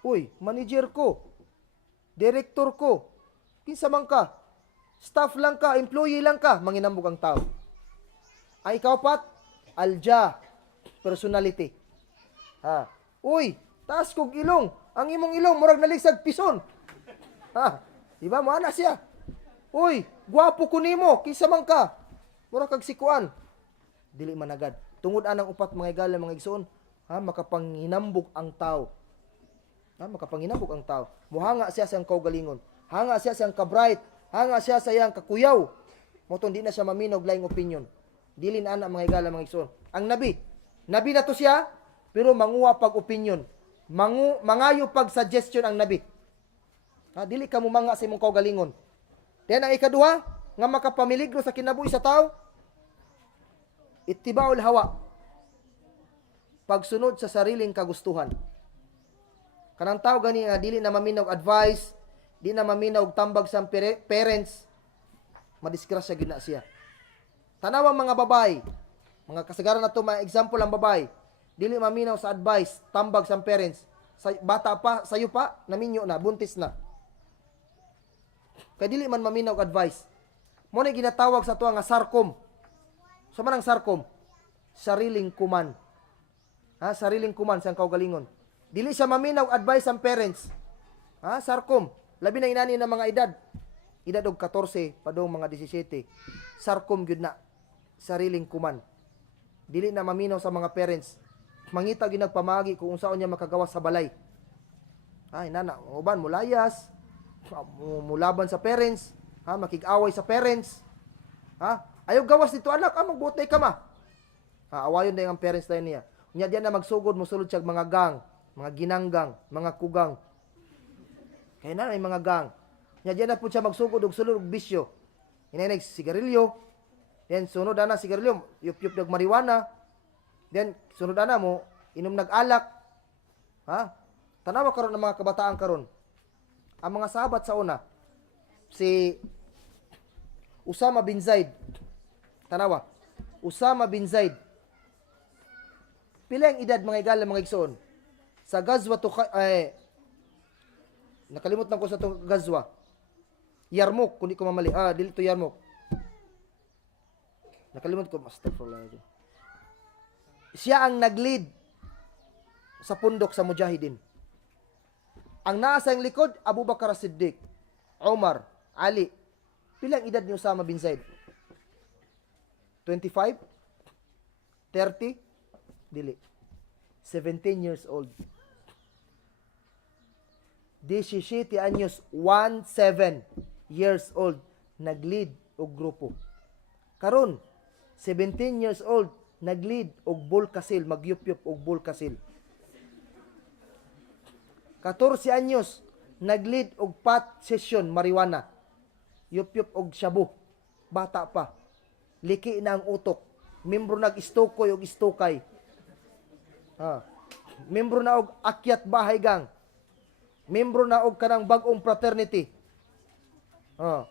Uy, manager ko, director ko, kinsa man ka, staff lang ka, employee lang ka, manginambog ang tao. Ang ikaw pat, alja, personality. Ha. Uy, taas kog ilong. Ang imong ilong, murag nalisag pison. Ha. Diba, mo ana siya. Uy, gwapo ko nimo, kinsa man ka. Murag kag sikuan. Dili man agad. Tungod anang upat mga igala, mga igsoon, ha, makapanginambog ang tao. Ha, makapanginambog ang tao. Muhanga siya sa iyang kaugalingon. Hanga siya sa iyang kabright. Hanga siya sa iyang kakuyaw. Motong di na siya maminog laing opinion. Dili na ana mga igala, mga igsoon. Ang nabi na to siya, pero manguwa pag opinion. Mangayo pag suggestion ang nabi. Ha, dili ka mumanga sa imong kaugalingon. Then ang ikaduha, nga makapamiligro sa kinabuhi sa tao, ittibaul hawa. Pagsunod sa sariling kagustuhan. Kanang tao gani nga dili na maminaw advice, di na maminaw tambag sa parents, madisgrasya gid na siya. Tanawang mga babae, mga kasagaran na to, mga example ang babae, dili maminaw sa advice, tambag sa parents, sa bata pa, sayo pa, naminyo na, buntis na. Kay dili man maminaw advice. Mo na ginatawag sa tuwa nga sarkom. Sa manang sarkom, sariling kuman. Ha, sariling kuman sa kaugalingon. Dili siya maminaw advice ang parents. Ha, sarkom. Labi na inani ng mga edad. Edad og 14 padong mga 17. Sarkom gyud na. Sariling kuman. Dili na maminaw sa mga parents. Mangita gyud nagpamagi kung unsaon niya makagawas sa balay. Ay nana, uban mulayas, mulaban sa parents, ha, makig-away sa parents. Ha? Ayaw gawas dito anak, magbuot na ikama. Ha, awayon na yung parents tayo niya. Nya diyan na magsugod, musulod siya mga gang, mga ginanggang, mga kugang. Kaya na may mga gang. Nya diyan na po siya magsugod og sulod og bisyo. Inay sigarilyo. Then sunod na sigarilyo, yup-yup dag marijuana. Then sunod na mo inom nag-alak. Ha? Tanawa karon ng mga kabataan karon. Ang mga sahabat sa una, si Usama bin Zaid. Tanawa. Usama bin Zaid. Pila ang edad mga igala, mga igsoon? Sa gazwa to nakalimot na ko sa to gazwa. Yarmouk, kundi ko mamali. Dili to Yarmouk. Nakalimot ko, astaghfirullah. Siya ang nag-lead sa pundok sa Mujahidin. Ang nasa ang likod, Abu Bakar As-Siddiq, Umar, Ali. Pilang edad ni Usama bin Zaid? 25? 30? Dili. 17 years old. 17 anyos, 17 years old, nag-lead og grupo. Karon, 17 years old, nag-lead og bulkasil, magyup-yup og bulkasil. 14 anyos, nag-lead og pot session, marijuana. Yup-yup og shabu. Bata pa. Liki na ang utok. Membro nag-istokoy og istokay. Membro na og akyat bahay gang. Membro na og kanang bag-ong fraternity.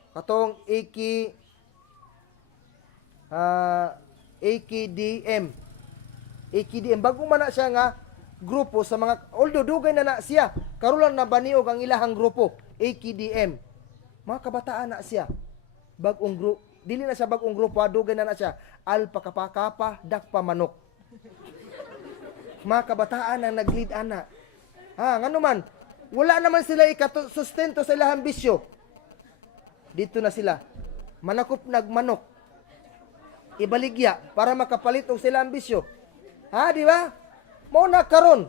Katong AKDM. AKDM. Bago man na siya nga grupo sa mga, although dugay na siya. Karulan na baniog ang ilahang grupo. AKDM. Mga kabataan na siya. Bagong grupo. Dili na siya bagong grupo. Dugay na siya. Alpakapakapa, dakpa manok. Mga kabataan na nag-lead ana. Ngano man. Wala naman sila ikasustento sa ilahang bisyo. Dito na sila. Manakop nagmanok. Ibaligya para makapalit og sila ang bisyo. Di ba? Mao na karon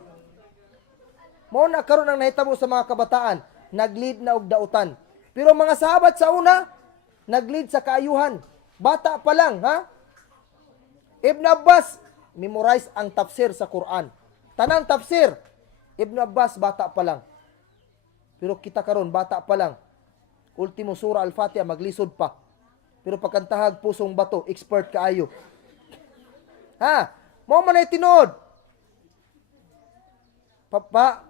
ang nahitabo sa mga kabataan. Nag-lead na og dautan. Pero mga sahabat sa una, nag-lead sa kaayuhan. Bata pa lang, Ibn Abbas, memorize ang tafsir sa Quran. Tanang tafsir, Ibn Abbas, bata pa lang. Pero kita karon bata pa lang. Ultimo sura Al-Fatiha, maglisod pa. Pero pagkantahag pusong bato, expert kaayo. Mao man ay tinuod.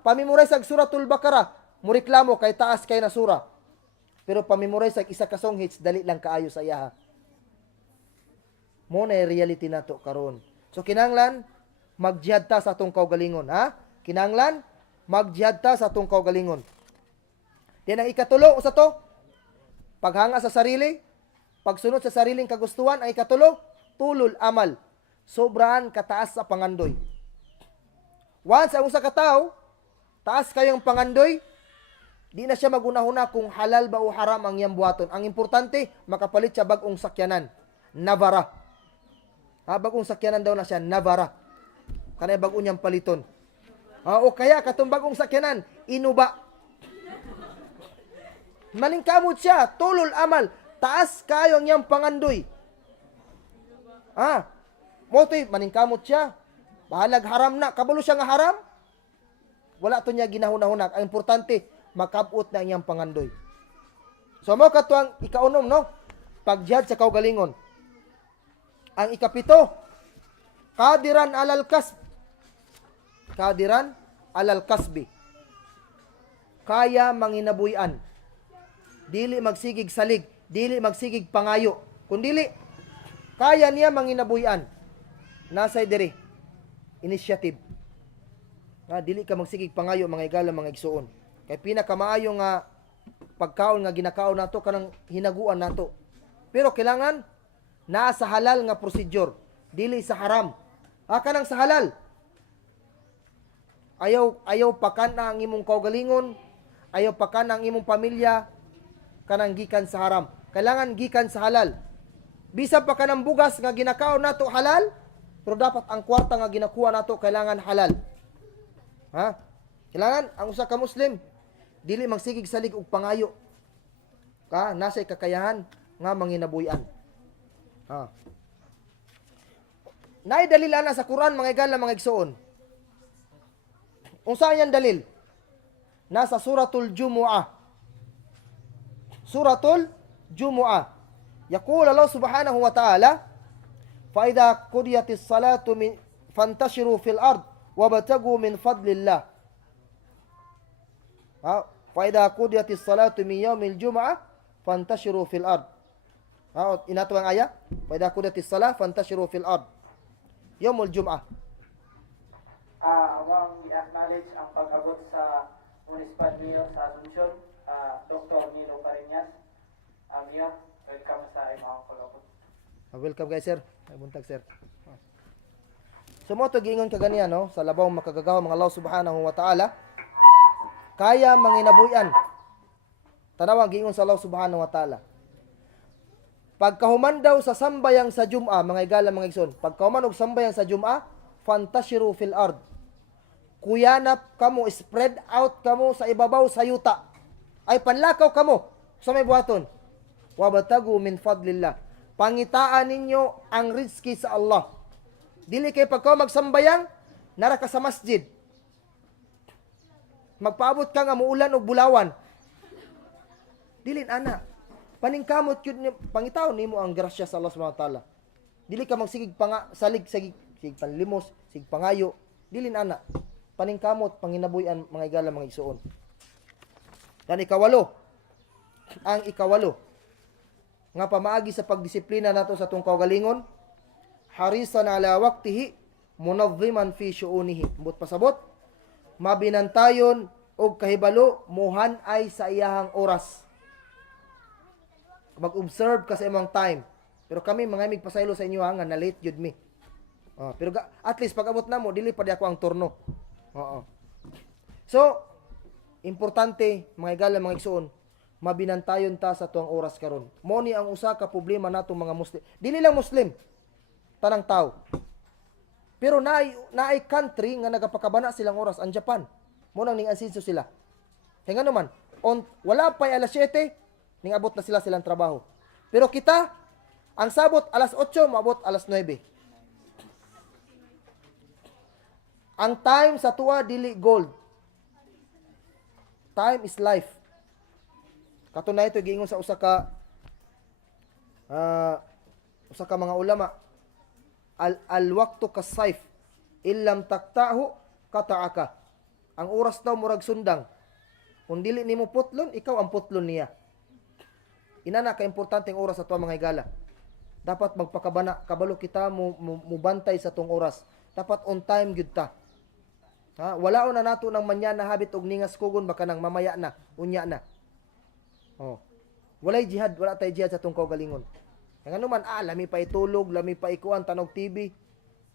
Pamemorize ang suratul Baqarah, mureklamo kay taas kay na sura. Pero pamemorize ang isa ka song hits, dali lang kaayo sa iya. Mo na reality nato karon. So kinanglan magjihad ta sa atong kaugalingon, Kinanglan Magjihad ta sa atong kaugalingon. Then ang ikatulo, usa to, paghanga sa sarili, pagsunod sa sariling kagustuhan. Ang ikatulo, tulul amal. Sobraan kataas sa pangandoy. Once ang usa ka tawo, taas kayong pangandoy, di na siya magunahuna kung halal ba o haram ang iyang buhaton. Ang importante, makapalit siya bagong sakyanan. Navara. Bagong sakyanan daw na siya, Navara. Kanay bagong niyang paliton. O kaya, katong bagong sakyanan, inuba. Maningkamot siya, tulol amal, taas kayo ang iyang pangandoy. Motoy, maningkamot siya. Bahalag haram na, kabalo siya nga haram. Wala to niya ginahuna-hunak. Ang importante, makabot na iyang pangandoy. So mo katuang ikaunom, no? Pagjihad sa kaugalingon. Ang ikapito, kadiran alal kasb. Kadiran alal kasbi. Kaya manginabuyan. Dili magsigig salig, dili magsigig pangayo. Kundili, kaya niya manginabuyan. Nasay diri, initiative. Dili ka magsigig pangayo, mga igala, mga igsuon. Kay pinakamaayo nga pagkaon nga ginakaon nato kanang hinaguan nato. Pero kailangan naa sa halal nga procedure, dili sa haram. Kanang sa halal. Ayaw pakana ang imong kaugalingon, ayaw pakana ang imong pamilya kanang gikan sa haram. Kailangan gikan sa halal. Bisan pa kanang bugas nga ginakaon nato halal, pero dapat ang kwarta nga ginakuha nato kailangan halal. Kailangan ang usa ka Muslim dili magsigig salig og pangayo. Nasay kakayahan nga manginabuyan. Naay dalil ana sa Quran, mga igala, mga igsuon. Unsa yan dalil? Nasa Suratul Jumu'ah. Suratul Jumu'ah. Yaqul Allah subhanahu wa ta'ala, فَإِذَا قُضِيَتِ الصَّلَاةُ فَانْتَشِرُوا فِي الْأَرْضِ وَابْتَغُوا مِنْ فَضْلِ اللَّهِ. فَإِذَا قُضِيَتِ الصَّلَاةُ مِنْ يَوْمِ الْجُمْعَةِ فَانْتَشِرُوا فِي الْأَرْضِ. Inato ang aya, فَإِذَا قُضِيَتِ الصَّلَاةُ فَانْتَشِرُوا فِي الْأَرْضِ. Yawmul Jum'ah. Awang i-acknowledge ang pag-abot sa Municipal Mayor sa Asuncion, Dr. Nilo Pariñas. Mayor, welcome sa imong pag-abot. Welcome guys, sir. Ay buntag, sir. So mo to giingon kaganiya, no, sa labaw makagagawa mga Allah subhanahu wa ta'ala, kaya manginabuyan. Tanawa giingon sa Allah subhanahu wa ta'ala. Pagkahuman daw sa sambayang sa Jum'ah, mga igala, mga igsoon, pagkahuman og sambayang sa Jum'ah, fantashiru fil ard. Kuyanap kamo, spread out kamo sa ibabaw sa yuta. Ay panlakaw kamo sa may buhaton. Wabatagu min fadlillah. Pangitaan ninyo ang rizki sa Allah. Dili kay pagkaw magsambayang, nara ka sa masjid. Magpaabot ka nga muulan o bulawan. Dilin ana. Paningkamot yun, pangitaw nimo ang grasya sa Allah subhanahu wa ta'ala. Dili ka magsigig salig panlimos, sig pangayo. Dilin ana. Paningkamot, panginabuyan, mga igala, mga igsuon. Dan ikawalo. Ang ikawalo. Nga pamaagi sa pagdisiplina nato sa tong kaugalingon, harisan ala waqtihi, munazziman fi syuunihi. Ambot pasabot, mabinantayon og kahibalo, muhan ay sa iyahang oras. Mag-observe ka sa imong time. Pero kami, mga imig pasaylo sa inyo nga na late yun me. Pero at least pag abot na mo, dili pa di ako ang turno. So, importante, mga igala, mga igsuon, mabinantayon ta sa tuang oras karon. Mo ni ang usa ka problema nato mga Muslim. Dili lang Muslim, tanang tao. Pero naay country nga nagapakabana silang oras, ang Japan. Mo nang ning ansinso sila. Kaya nga naman, wala pa alas 7, ning abot na sila silang trabaho. Pero kita, ang sabot alas 8, maabot alas 9. Ang time sa tuwa dili gold. Time is life. Katunay ito giingon sa usa ka mga ulama. Al-waqtu kas-sayf illam taqta'hu qata'aka. Ang oras daw murag sundang. Kung dili nimo putlon, ikaw ang putlon niya. Inana ka importante ang oras sa tuwa, mga igala. Dapat magpakabana, kabalo kita mo bantay sa tong oras. Dapat on time gyud ta. Ha, wala na nato ng manya na habit og ningas kugon baka nang mamaya na, unya na. Oh. Walay jihad, wala tay jihad sa tong kaugalingon. Kaya ano man, lami pa itulog, lami pa ikuan tanog TV.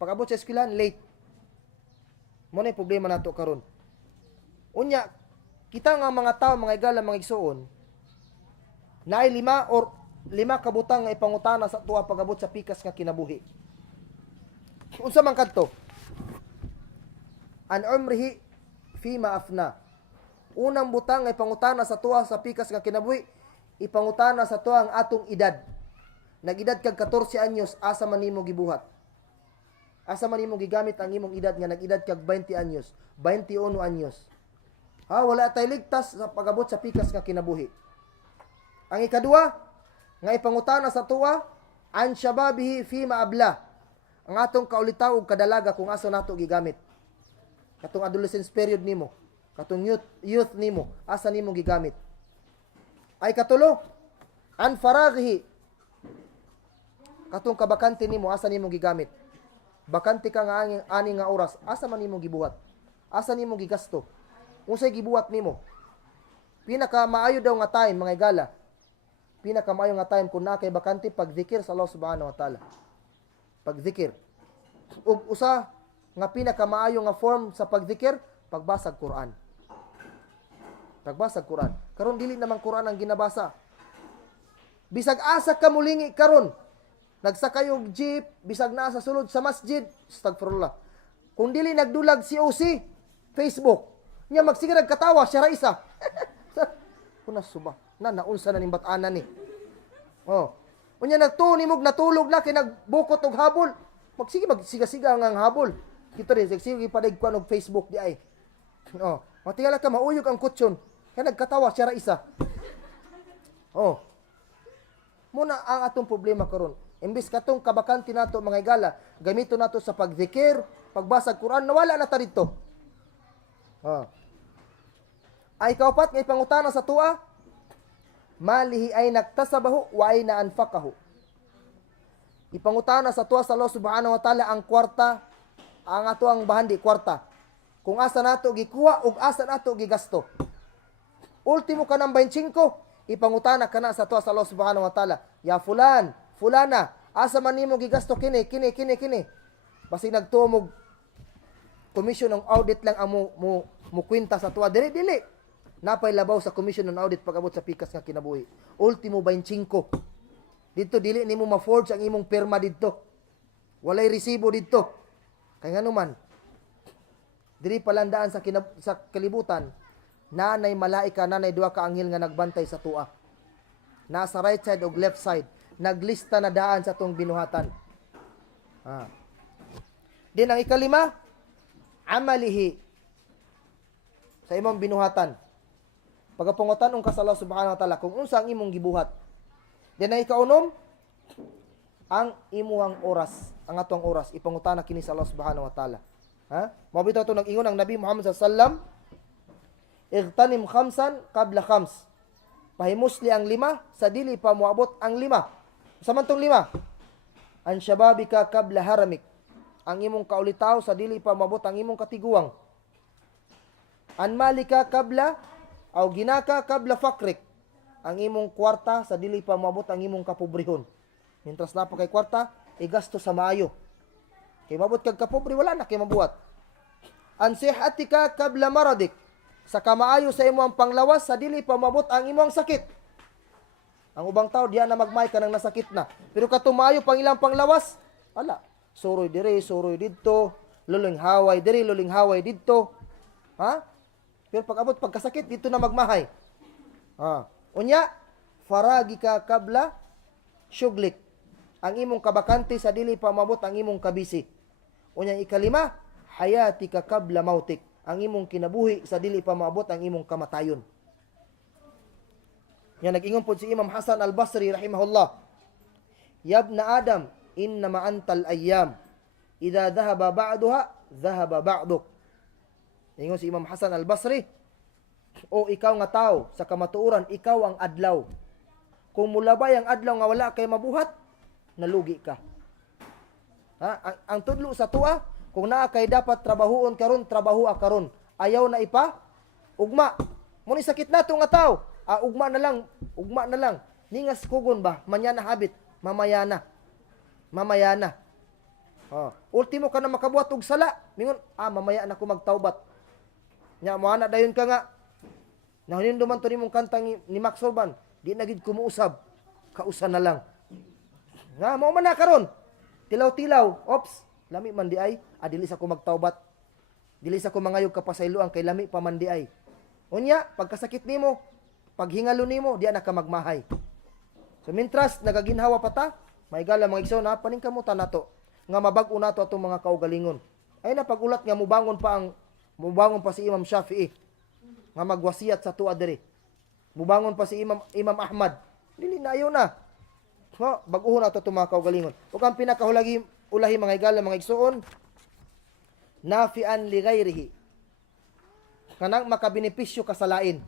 Pag-abot sa eskwelahan, late. Mo na problema nato karon. Unya, kita nga mga tao, mga igala, mga igsuon, na ay 5 kabutang nga ipangutana sa tuwa pag-abot sa pikas nga kinabuhi. Unsa man kadto? An umrihi fima afna. Unang butang nga ipangutana sa tuwa sa pikas nga kinabuhi, ipangutana sa tuwa ang atong edad. Nag-edad kag 14 anyos, asa man nimo gibuhat? Asa man nimo gigamit ang imong edad nga nag-edad kag 20 anyos, 21 anyos? Ha, wala tay ligtas sa pag-abot sa pikas nga kinabuhi. Ang ikaduha, nga ipangutana sa tuwa, an shababihi fima abla. Ang atong kaulitaw ug kadalaga kung asa nato gigamit. Katong adolescence period nimo, katong youth nimo, asa nimo gigamit. Ay katulo, an faraghi. Katong kabakante nimo, asa nimo gigamit. Bakante ka nga ani nga oras, asa man nimo gibuhat? Asa nimo gigasto? Unsay gibuhat nimo? Pinaka maayo daw nga time mga igala. Pinaka maayo nga time kun na kay bakante pagzikir sa Allah subhanahu wa taala. Pagzikir. Ug usa nga pinaka maayo nga form sa pagzikir, pagbasag Quran. Pagbasag Quran. Karon dili naman Quran ang ginabasa. Bisag asa ka mulingi karon, nagsakay og jeep, bisag naa sa sulod sa masjid, astagfirullah. Kung dili nagdulag si OC, Facebook, nya magsige nagkatawa siya ra isa. Kunas suba. Naunsa na ning bat-anan ni. Oh. Unya nagtuni mog natulog na kay nagbukot og habol. Magsiga-siga ang habol. Kita rin, sige padigkuan og Facebook di ay. Oh, matingala ka mauyog ang kutsyon. Kaya nagkatawa siya ra isa. Oh. Muna ang atong problema karon. Imbis katong kabakante nato mga igala, gamito nato sa pagzikir, pagbasag Quran, nawala na ta didto. Oh. Ay kaupat nga ipangutana sa tuwa, malihi ay nagtasabahu wa ay naanfakahu. Ipangutana sa tuwa sa Allah subhanahu wa ta'ala ang kwarta, ang ato ang bahandi kwarta. Kung asa nato gikuha ug asa nato gigasto. Ultimo ka ng 25, ipangutana ka na sa tuwa sa Allah subhanahu wa ta'ala. Ya fulan, fulana, asa man nimo gigasto kini. Basi nagtumog commission ng audit lang ang mo kwenta sa tuwa. Dili. Napay labaw sa commission ng audit pag-abot sa pikas nga kinabuhi. Ultimo 25. Dito dili nimo ma-forge ang imong pirma didto. Walay resibo didto. Kay nganuman diri palandaan sa kalibutan, nanay malaika, nanay duha ka anghel nga nagbantay sa tuwa. Nasa right side ug left side, naglista na daan sa tong binuhatan. Din ang ikalima, amalihi sa imong binuhatan. Pagapangutan ka sa Allah subhanahu wa ta'ala kung unsa ang imong gibuhat. Din ang ikaunom, ang imuhang oras, ang atong oras, ipangutana kini sa Allah subhanahu wa ta'ala. Mabitaw ito nag-ingon ang Nabi Muhammad sallam, igtanim khamsan qabla khams. Pahimusli ang 5 sa dili pa moabot ang 5. Samantong 5, an syababika qabla haramik. Ang imong kaulitaw sa dili pa moabot ang imong katiguang. An malika qabla aw ginaka qabla fakrik. Ang imong kwarta sa dili pa moabot ang imong kapobrehon. Mintras na pa kay kwarta, igasto sa maayo. Kay mabot kag kapobre, wala na kay mabuhat. An sihatika qabla maradik. Sa kamaayo sa imong panglawas, sa dili pa mabot ang imong sakit. Ang ubang tao, diyan na magmay ka nang nasakit na. Pero katumayo pang ilang panglawas, wala. Suroy diri, suroy didto, luling haway diri, luling haway didto. Pero pag abot pagkasakit, dito na magmahay. Unya, faragika kabla syuglik. Ang imong kabakante sa dili pa mabot ang imong kabisi. Unya ikalima, hayatika kabla mautik. Ang imong kinabuhi sa dili pa maabot ang imong kamatayon. Yan nag-ingon po si Imam Hasan al-Basri rahimahullah. Yabna Adam, innama antal ayyam. Idha dhahaba ba'duha, dhahaba ba'duk. Ingon si Imam Hasan al-Basri, o ikaw nga tao, sa kamatuuran, ikaw ang adlaw. Kung mulabay ang adlaw nga wala kay mabuhat, nalugi ka. Ang tudlo sa tuwa, Kung naa kay dapat trabahoon karon, trabaho karon. Ayaw na ipa ugma. Mo ni sakit nato nga tao. Ugma na lang, ugma na lang. Ningas kugon ba, manya na habit, mamaya na. Mamaya na. Ultimo ka na makabuhat og sala. Mingon, mamaya na ko magtawbat. Nya mo ana dayon ka nga. Nahininduman to nimong kantang ni Max Orban, di na gid kumuusab. Kausa na lang. Nga mao man na karon. Tilaw-tilaw, ops, lami man di ay, dili sa ko magtawbat. Dili sa ko mangayog ka pasayloan kay lami pa man di ay. Unya, pagkasakit nimo, paghingalo nimo, di na ka magmahay. So mintras nagaginhawa pa ta, maigala mga igsoon paningkamutan nato nga mabag-o nato atong mga kaugalingon. Ay na pagulat nga mubangon pa si Imam Shafi'i nga magwasiyat sa tuwa diri. Mubangon pa si Imam Ahmad. Dili na ayo na. Bag-o nato atong mga kaugalingon. Ug ang pinakahulagi ulahi mga igala mga igsoon, nafian li ghairihi. Kanang makabenepisyo ka sa lain.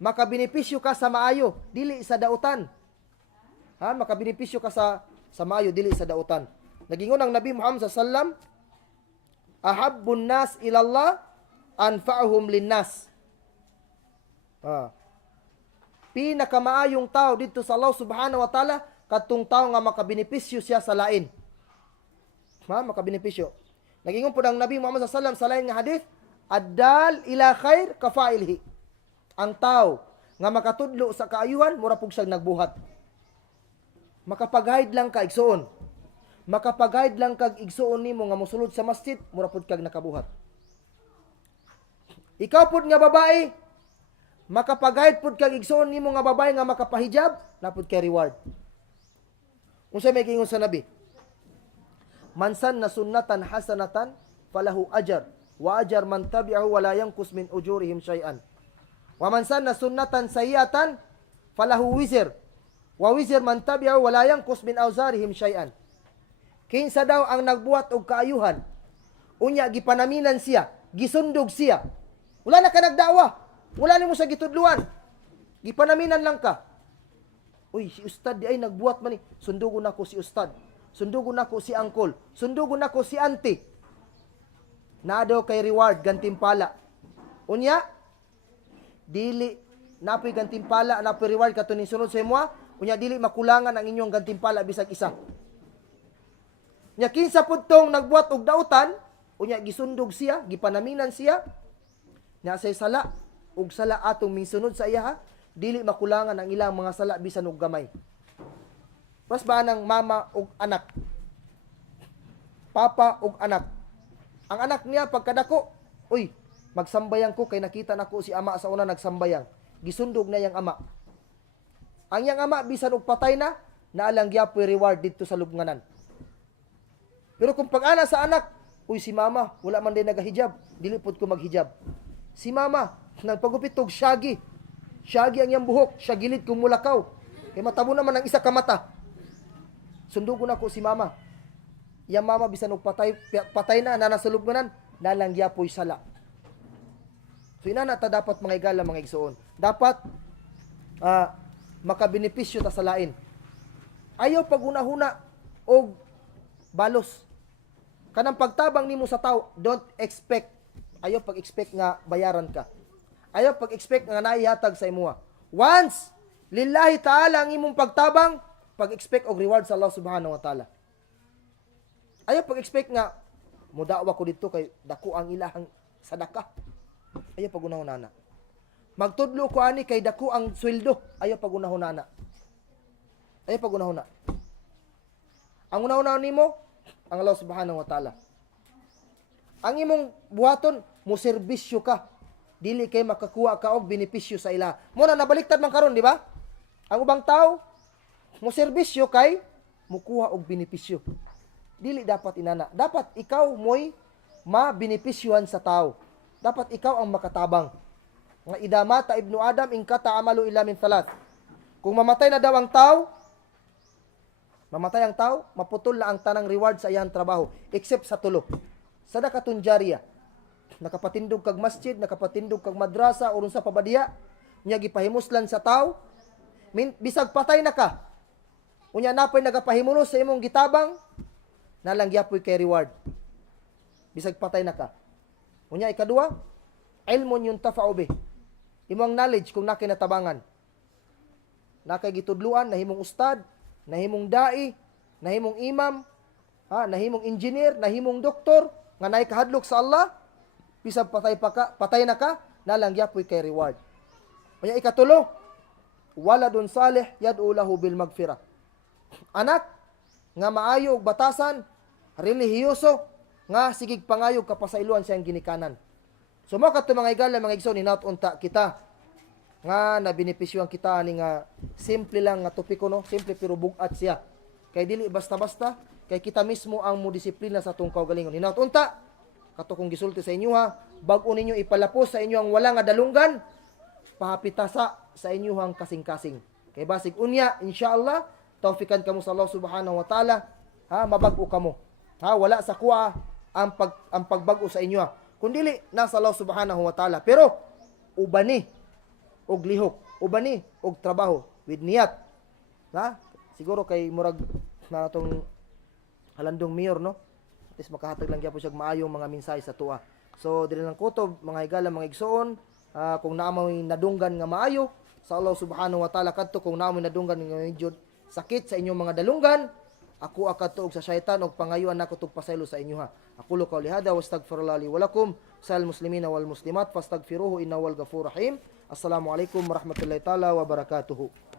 Makabenepisyo ka sa maayo, dili sa dautan. Makabenepisyo ka sa maayo, dili sa dautan. Nagingon ang Nabi Muhammad sallallahu ahabbun nas ilallah anfa'uhum linnas. Pinakamaayong tao dito sa Allah subhanahu wa ta'ala, katong tao nga makabenepisyo siya sa lain. Makabenepisyo. Nagingon po ang Nabi Muhammad sallallahu sa lain nga hadith, ad-dal ila khair kafailihi. Ang tao nga makatudlo sa kaayuhan, mura pug siyang nagbuhat. Makapag-guide lang ka igsoon. Makapag-guide lang kag igsoon nimo nga mosulod sa masjid, mura pud kag nakabuhat. Ikaw pud nga babae, makapag-guide pud kag igsoon nimo nga babae nga makapahijab, napud kay reward. Unsa may gingon sa Nabi? Mansan na sunnatan hasanatan falahu ajar wa ajar man tabi'ahu wa la yanqus min ujurihim syai'an. Wa man sanna sunnatan sayyatan falahu wizr wa wizr man tabi'ahu wa la yanqus min awzarihim syai'an. Kinsa daw ang nagbuhat og kaayuhan, unya gipanaminan siya, gisundog siya. Wala na ka nagdawa. Wala nimo sa gitudluan. Gipanaminan lang ka. Uy, si ustad di ay nagbuhat man ni. Sundugon nako si ustad. Sundugon nako si angkol. Sundugon nako si auntie. Na daw kay reward gantimpala. Unya, dili napoy gantimpala, napoy reward kato ning sunod sa imo, unya dili makulangan ang inyong gantimpala bisag isa. Nya kinsa pud tong nagbuhat og dautan, unya gisundog siya, gipanaminan siya. Nya say sala ug sala atong minsunod sa iya, dili makulangan ang ilang mga sala bisan og gamay. Mas ba nang mama ug anak? Papa ug anak. Ang anak niya pagkadako, uy, magsambayang ko kay nakita nako si ama sa una nagsambayang. Gisundog na yang ama. Ang yang ama bisan og patay na, naalang gyapoy reward dito sa lubnganan. Pero kung pag-ana sa anak, uy si mama, wala man din nagahijab, dili pud ko maghijab. Si mama, nagpagupit og shaggy. Shaggy ang iyang buhok, siya gilid kung mulakaw. Kay matabo naman ang isa ka mata. Sundugon ako si mama. Yang mama bisan og patay na nasa lubnganan, nalang gyapoy sala. So inana ta dapat mga igala mga igsoon. Dapat makabenepisyo ta sa lain. Ayaw pagunahuna og balos. Kanang pagtabang nimo sa tao, don't expect. Ayaw pag-expect nga bayaran ka. Ayaw pag-expect nga naihatag sa imuha. Once lillahi ta'ala ang imong pagtabang, pag-expect og reward sa Allah subhanahu wa ta'ala. Ayaw pag-expect nga mudawa ko dito kay dako ang ilahang sadaka. Ayaw pagunahon-ana. Magtudlo ko ani kay dako ang sweldo. Ayaw pagunahon-ana. Ayaw pagunahon-ana. Ang una-una nimo ang Allah subhanahu wa ta'ala. Ang imong buhaton, mo serbisyo ka. Dili kay makakuha ka og benepisyo sa ila. Muna nabaliktad man karon, di ba? Ang ubang tao, mo serbisyo kay mukuha og benepisyo. Dili dapat inana. Dapat ikaw mo'y mabenepisyuhan sa tao. Dapat ikaw ang makatabang. Nga idamata ibnu Adam in kata amalu illa min thalat. Kung mamatay na daw ang tao, maputol na ang tanang reward sa iyang trabaho except sa tulo. Sadaqatun jariyah. Nakapatindog kag masjid, nakapatindog kag madrasa uron sa pabadiya, nya gipahimuslan sa tao, bisag patay na ka. Unya napay nagapahimulos sa imong gitabang, nalang gyapoy kay reward. Bisag patay na ka. Unya ikaduha, ilmun yuntafa'u bih. Imong knowledge kung nakinatabangan. Nakay gitudluan, nahimong ustad, nahimong dai, nahimong imam, nahimong engineer, nahimong doktor, nga naay kahadlok sa Allah, bisag patay na ka, nalang gyapoy kay reward. Unya ikatulo, waladun salih yad'u lahu bil magfirah. Anak nga maayo og batasan, relihiyoso nga sigig pangayog kapasailuan siyang ginikanan. So mo kadto mga igala mga igsoon unta kita nga nabenepisyuhan kita ni nga simple lang nga topiko no, simple pero bugat siya. Kay dili basta-basta, kay kita mismo ang mo disiplina sa atong kaugalingon. Unta kato kong gisulti sa inyo ha, bag-o ninyo ipalapos sa inyo ang wala nga dalunggan, pahapitasa sa inyong kasing-kasing. Kay basig unya, inshallah, tawfikan kamo sa Allah subhanahu wa ta'ala, mabag-o kamo. Wala sa kuha ang pagbag-o sa inyo ha. Kundili, nasa Allah subhanahu wa ta'ala. Pero, ubani, og lihok, ubani, og trabaho, with niyat. Siguro kay murag na itong halandong mayor, no? At least makahatag lang po siya maayong mga mensahe sa tuwa. So, dili lang kutob, mga higala, mga igsoon, kung naamoy nadunggan nga maayo, sa Allah subhanahu wa ta'ala kadto kung naamoy nadunggan nga medyo sakit sa inyong mga dalunggan, ako akadto og sa syaitan og pangayuan nako tug pasaylo sa inyo ha. Aqulu qawli hada wastaghfirullaha li wa lakum sal muslimina wal muslimat fastaghfiruhu innahu wal ghafurur rahim. Assalamu alaikum warahmatullahi taala wabarakatuh.